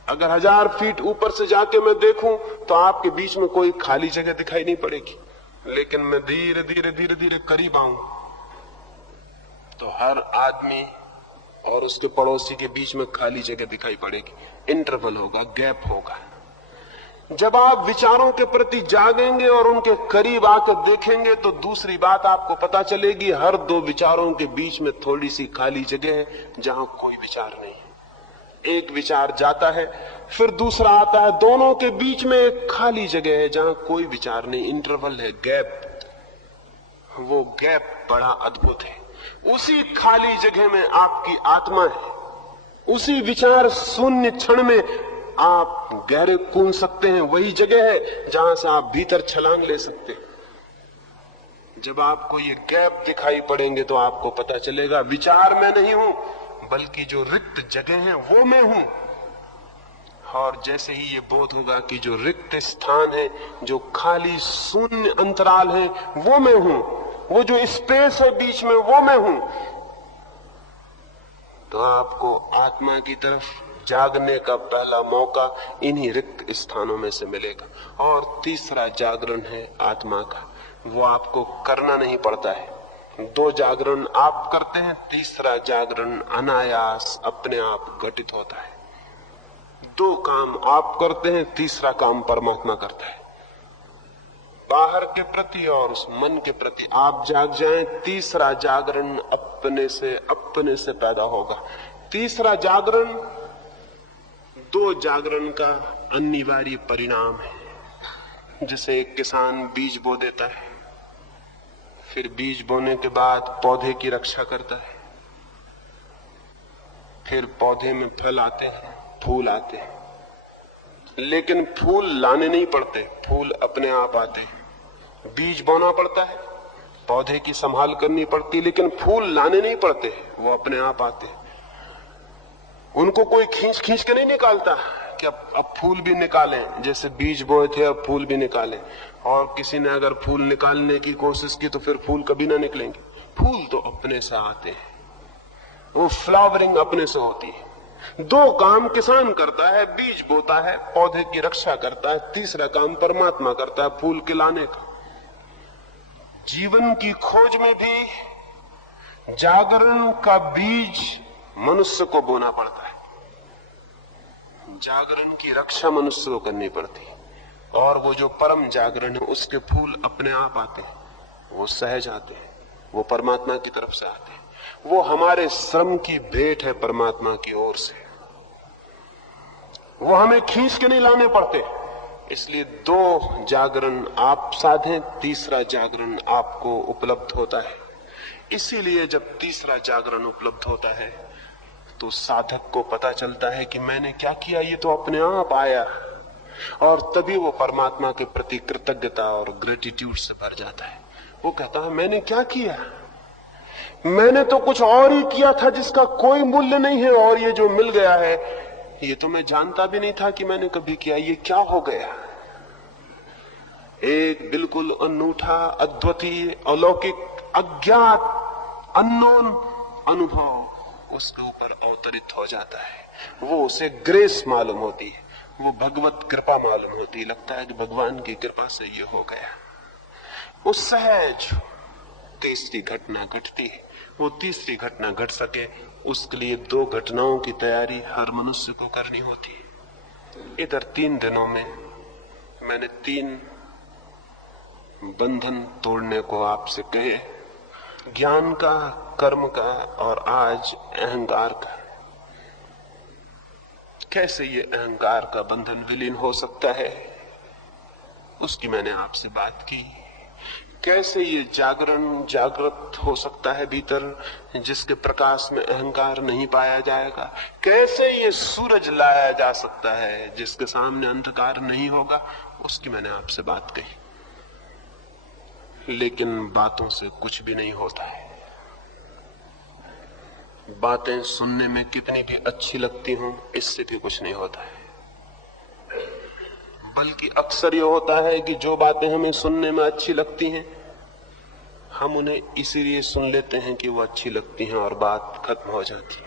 अगर 1000 फीट ऊपर से जाके मैं देखूं तो आपके बीच में कोई खाली जगह दिखाई नहीं पड़ेगी। लेकिन मैं धीरे धीरे धीरे धीरे करीब आऊं तो हर आदमी और उसके पड़ोसी के बीच में खाली जगह दिखाई पड़ेगी, इंटरवल होगा, गैप होगा। जब आप विचारों के प्रति जागेंगे और उनके करीब आकर देखेंगे तो दूसरी बात आपको पता चलेगी, हर 2 विचारों के बीच में थोड़ी सी खाली जगह है जहां कोई विचार नहीं है। एक विचार जाता है, फिर दूसरा आता है, दोनों के बीच में एक खाली जगह है जहां कोई विचार नहीं, इंटरवल है, गैप। वो गैप बड़ा अद्भुत है। उसी खाली जगह में आपकी आत्मा है, उसी विचार शून्य क्षण में आप गहरे कूद सकते हैं। वही जगह है जहां से आप भीतर छलांग ले सकते हैं, जब आपको ये गैप दिखाई पड़ेंगे तो आपको पता चलेगा विचार मैं नहीं हूं, बल्कि जो रिक्त जगह है वो मैं हूं। और जैसे ही ये बोध होगा कि जो रिक्त स्थान है, जो खाली शून्य अंतराल है, वो मैं हूं, वो जो स्पेस है बीच में, वो मैं हूं, तो आपको आत्मा की तरफ जागने का पहला मौका इन्हीं रिक्त स्थानों में से मिलेगा। और तीसरा जागरण है आत्मा का, वो आपको करना नहीं पड़ता है। 2 जागरण आप करते हैं, तीसरा जागरण अनायास अपने आप घटित होता है। 2 काम आप करते हैं, तीसरा काम परमात्मा करता है। बाहर के प्रति और उस मन के प्रति आप जाग जाएं, तीसरा जागरण अपने से पैदा होगा। तीसरा जागरण 2 जागरण का अनिवार्य परिणाम है। जैसे एक किसान बीज बो देता है, फिर बीज बोने के बाद पौधे की रक्षा करता है, फिर पौधे में फल आते हैं, फूल आते हैं, लेकिन फूल लाने नहीं पड़ते, फूल अपने आप आते हैं। बीज बोना पड़ता है, पौधे की संभाल करनी पड़ती, लेकिन फूल लाने नहीं पड़ते, वो अपने आप आते हैं। उनको कोई खींच खींच के नहीं निकालता कि अब फूल भी निकालें, जैसे बीज बोए थे अब फूल भी निकालें। और किसी ने अगर फूल निकालने की कोशिश की तो फिर फूल कभी ना निकलेंगे। फूल तो अपने से आते हैं, वो फ्लावरिंग अपने से होती है। 2 काम किसान करता है, बीज बोता है, पौधे की रक्षा करता है, तीसरा काम परमात्मा करता है, फूल के लाने का। जीवन की खोज में भी जागरण का बीज मनुष्य को बोना पड़ता है, जागरण की रक्षा मनुष्य को करनी पड़ती है। और वो जो परम जागरण है उसके फूल अपने आप आते हैं, वो सहज आते हैं, वो परमात्मा की तरफ से आते हैं। वो हमारे श्रम की भेंट है परमात्मा की ओर से, वो हमें खींच के नहीं लाने पड़ते। इसलिए 2 जागरण आप साधें, तीसरा जागरण आपको उपलब्ध होता है। इसीलिए जब तीसरा जागरण उपलब्ध होता है तो साधक को पता चलता है कि मैंने क्या किया, ये तो अपने आप आया। और तभी वो परमात्मा के प्रति कृतज्ञता और ग्रेटिट्यूड से भर जाता है। वो कहता है मैंने क्या किया, मैंने तो कुछ और ही किया था जिसका कोई मूल्य नहीं है, और ये जो मिल गया है ये तो मैं जानता भी नहीं था कि मैंने कभी किया। ये क्या हो गया, एक बिल्कुल अनूठा, अद्वितीय, अलौकिक, अज्ञात, अननोन अनुभव उसके ऊपर अवतरित हो जाता है। वो उसे ग्रेस मालूम होती है, वो भगवत कृपा मालूम होती है। लगता है कि भगवान की कृपा से ये हो गया। वो सहज तीसरी घटना घटती है। वो तीसरी घटना घट सके उसके लिए 2 घटनाओं की तैयारी हर मनुष्य को करनी होती है। इधर 3 दिनों में मैंने 3 बंधन तोड़ने को आपसे कहे, ज्ञान का, कर्म का और आज अहंकार का। कैसे ये अहंकार का बंधन विलीन हो सकता है उसकी मैंने आपसे बात की। कैसे ये जागरण जागृत हो सकता है भीतर, जिसके प्रकाश में अहंकार नहीं पाया जाएगा। कैसे ये सूरज लाया जा सकता है जिसके सामने अंधकार नहीं होगा, उसकी मैंने आपसे बात कही। लेकिन बातों से कुछ भी नहीं होता है। बातें सुनने में कितनी भी अच्छी लगती हों, इससे भी कुछ नहीं होता है। बल्कि अक्सर यह होता है कि जो बातें हमें सुनने में अच्छी लगती हैं, हम उन्हें इसीलिए सुन लेते हैं कि वो अच्छी लगती हैं और बात खत्म हो जाती है।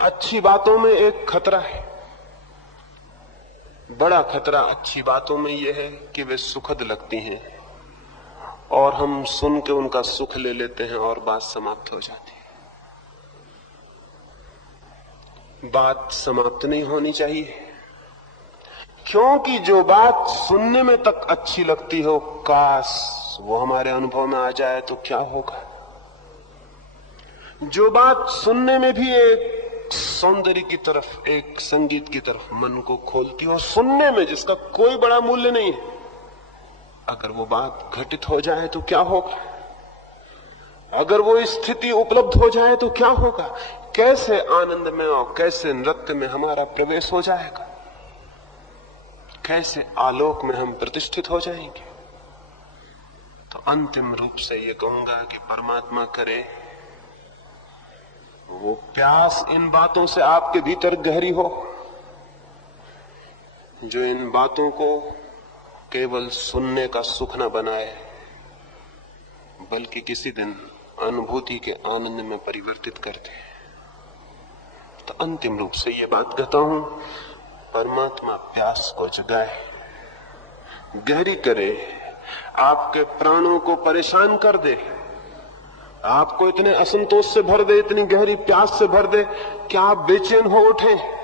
अच्छी बातों में एक खतरा है, बड़ा खतरा अच्छी बातों में यह है कि वे सुखद लगती हैं और हम सुन के उनका सुख ले लेते हैं और बात समाप्त हो जाती है। बात समाप्त नहीं होनी चाहिए, क्योंकि जो बात सुनने में तक अच्छी लगती हो, काश वो हमारे अनुभव में आ जाए तो क्या होगा। जो बात सुनने में भी एक सौंदर्य की तरफ, एक संगीत की तरफ मन को खोलती हो, सुनने में जिसका कोई बड़ा मूल्य नहीं है, अगर वो बात घटित हो जाए तो क्या होगा, अगर वो स्थिति उपलब्ध हो जाए तो क्या होगा। कैसे आनंद में और कैसे नृत्य में हमारा प्रवेश हो जाएगा, कैसे आलोक में हम प्रतिष्ठित हो जाएंगे। तो अंतिम रूप से ये कहूंगा कि परमात्मा करे वो प्यास इन बातों से आपके भीतर गहरी हो, जो इन बातों को केवल सुनने का सुख न बनाए, बल्कि किसी दिन अनुभूति के आनंद में परिवर्तित कर दे। तो अंतिम रूप से ये बात कहता हूं, परमात्मा प्यास को जगाए, गहरी करे, आपके प्राणों को परेशान कर दे, आपको इतने असंतोष से भर दे, इतनी गहरी प्यास से भर दे कि आप बेचैन हो उठे,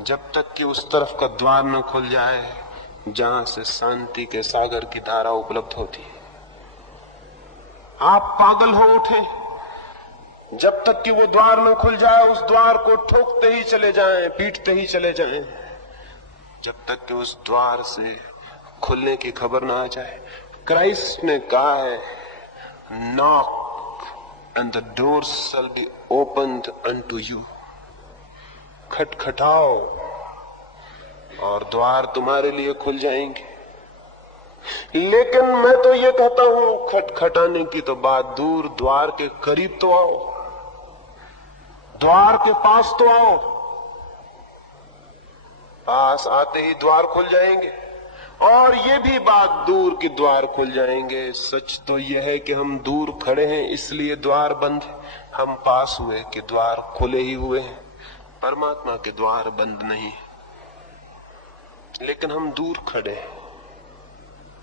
जब तक कि उस तरफ का द्वार न खुल जाए जहां से शांति के सागर की धारा उपलब्ध होती है। आप पागल हो उठे जब तक कि वो द्वार न खुल जाए, उस द्वार को ठोकते ही चले जाएं, पीटते ही चले जाएं, जब तक कि उस द्वार से खुलने की खबर ना आ जाए। क्राइस्ट ने कहा है, knock and the door shall be opened unto you. खटखटाओ और द्वार तुम्हारे लिए खुल जाएंगे। लेकिन मैं तो ये कहता हूं, खटखटाने की तो बात दूर, द्वार के करीब तो आओ, द्वार के पास तो आओ। पास आते ही द्वार खुल जाएंगे। और ये भी बात दूर कि द्वार खुल जाएंगे, सच तो यह है कि हम दूर खड़े हैं इसलिए द्वार बंद है, हम पास हुए कि द्वार खुले ही हुए हैं। परमात्मा के द्वार बंद नहीं, लेकिन हम दूर खड़े हैं।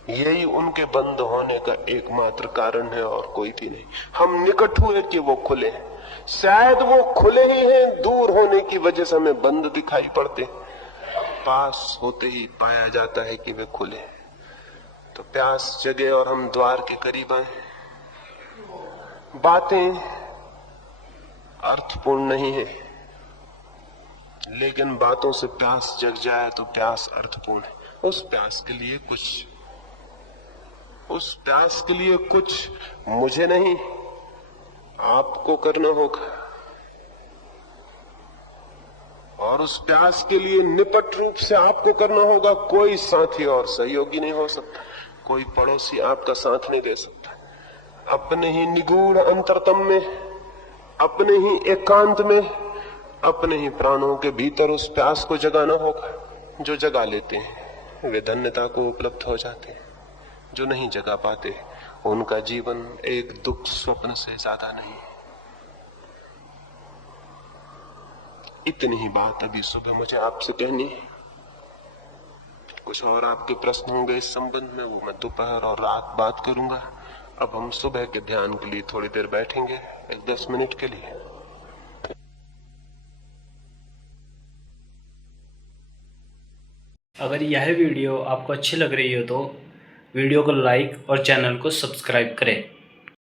यही उनके बंद होने का एकमात्र कारण है और कोई भी नहीं। हम निकट हुए कि वो खुले हैं, शायद वो खुले ही हैं, दूर होने की वजह से हमें बंद दिखाई पड़ते, पास होते ही पाया जाता है कि वे खुले। तो प्यास जगे और हम द्वार के करीब आए। बातें अर्थपूर्ण नहीं है, लेकिन बातों से प्यास जग जाए तो प्यास अर्थपूर्ण है। उस प्यास के लिए कुछ मुझे नहीं, आपको करना होगा। और उस प्यास के लिए निपट रूप से आपको करना होगा। कोई साथी और सहयोगी नहीं हो सकता, कोई पड़ोसी आपका साथ नहीं दे सकता। अपने ही निगूढ़ अंतरतम में, अपने ही एकांत में, अपने ही प्राणों के भीतर उस प्यास को जगाना होगा। जो जगा लेते हैं वे धन्यता को उपलब्ध हो जाते हैं, जो नहीं जगा पाते उनका जीवन एक दुख स्वप्न से ज्यादा नहीं। इतनी ही बात अभी सुबह मुझे आपसे कहनी है। कुछ और आपके प्रश्न होंगे इस संबंध में, वो मैं दोपहर और रात बात करूंगा। अब हम सुबह के ध्यान के लिए थोड़ी देर बैठेंगे, 10 मिनट के लिए। अगर यह वीडियो आपको अच्छी लग रही हो तो वीडियो को लाइक और चैनल को सब्सक्राइब करें।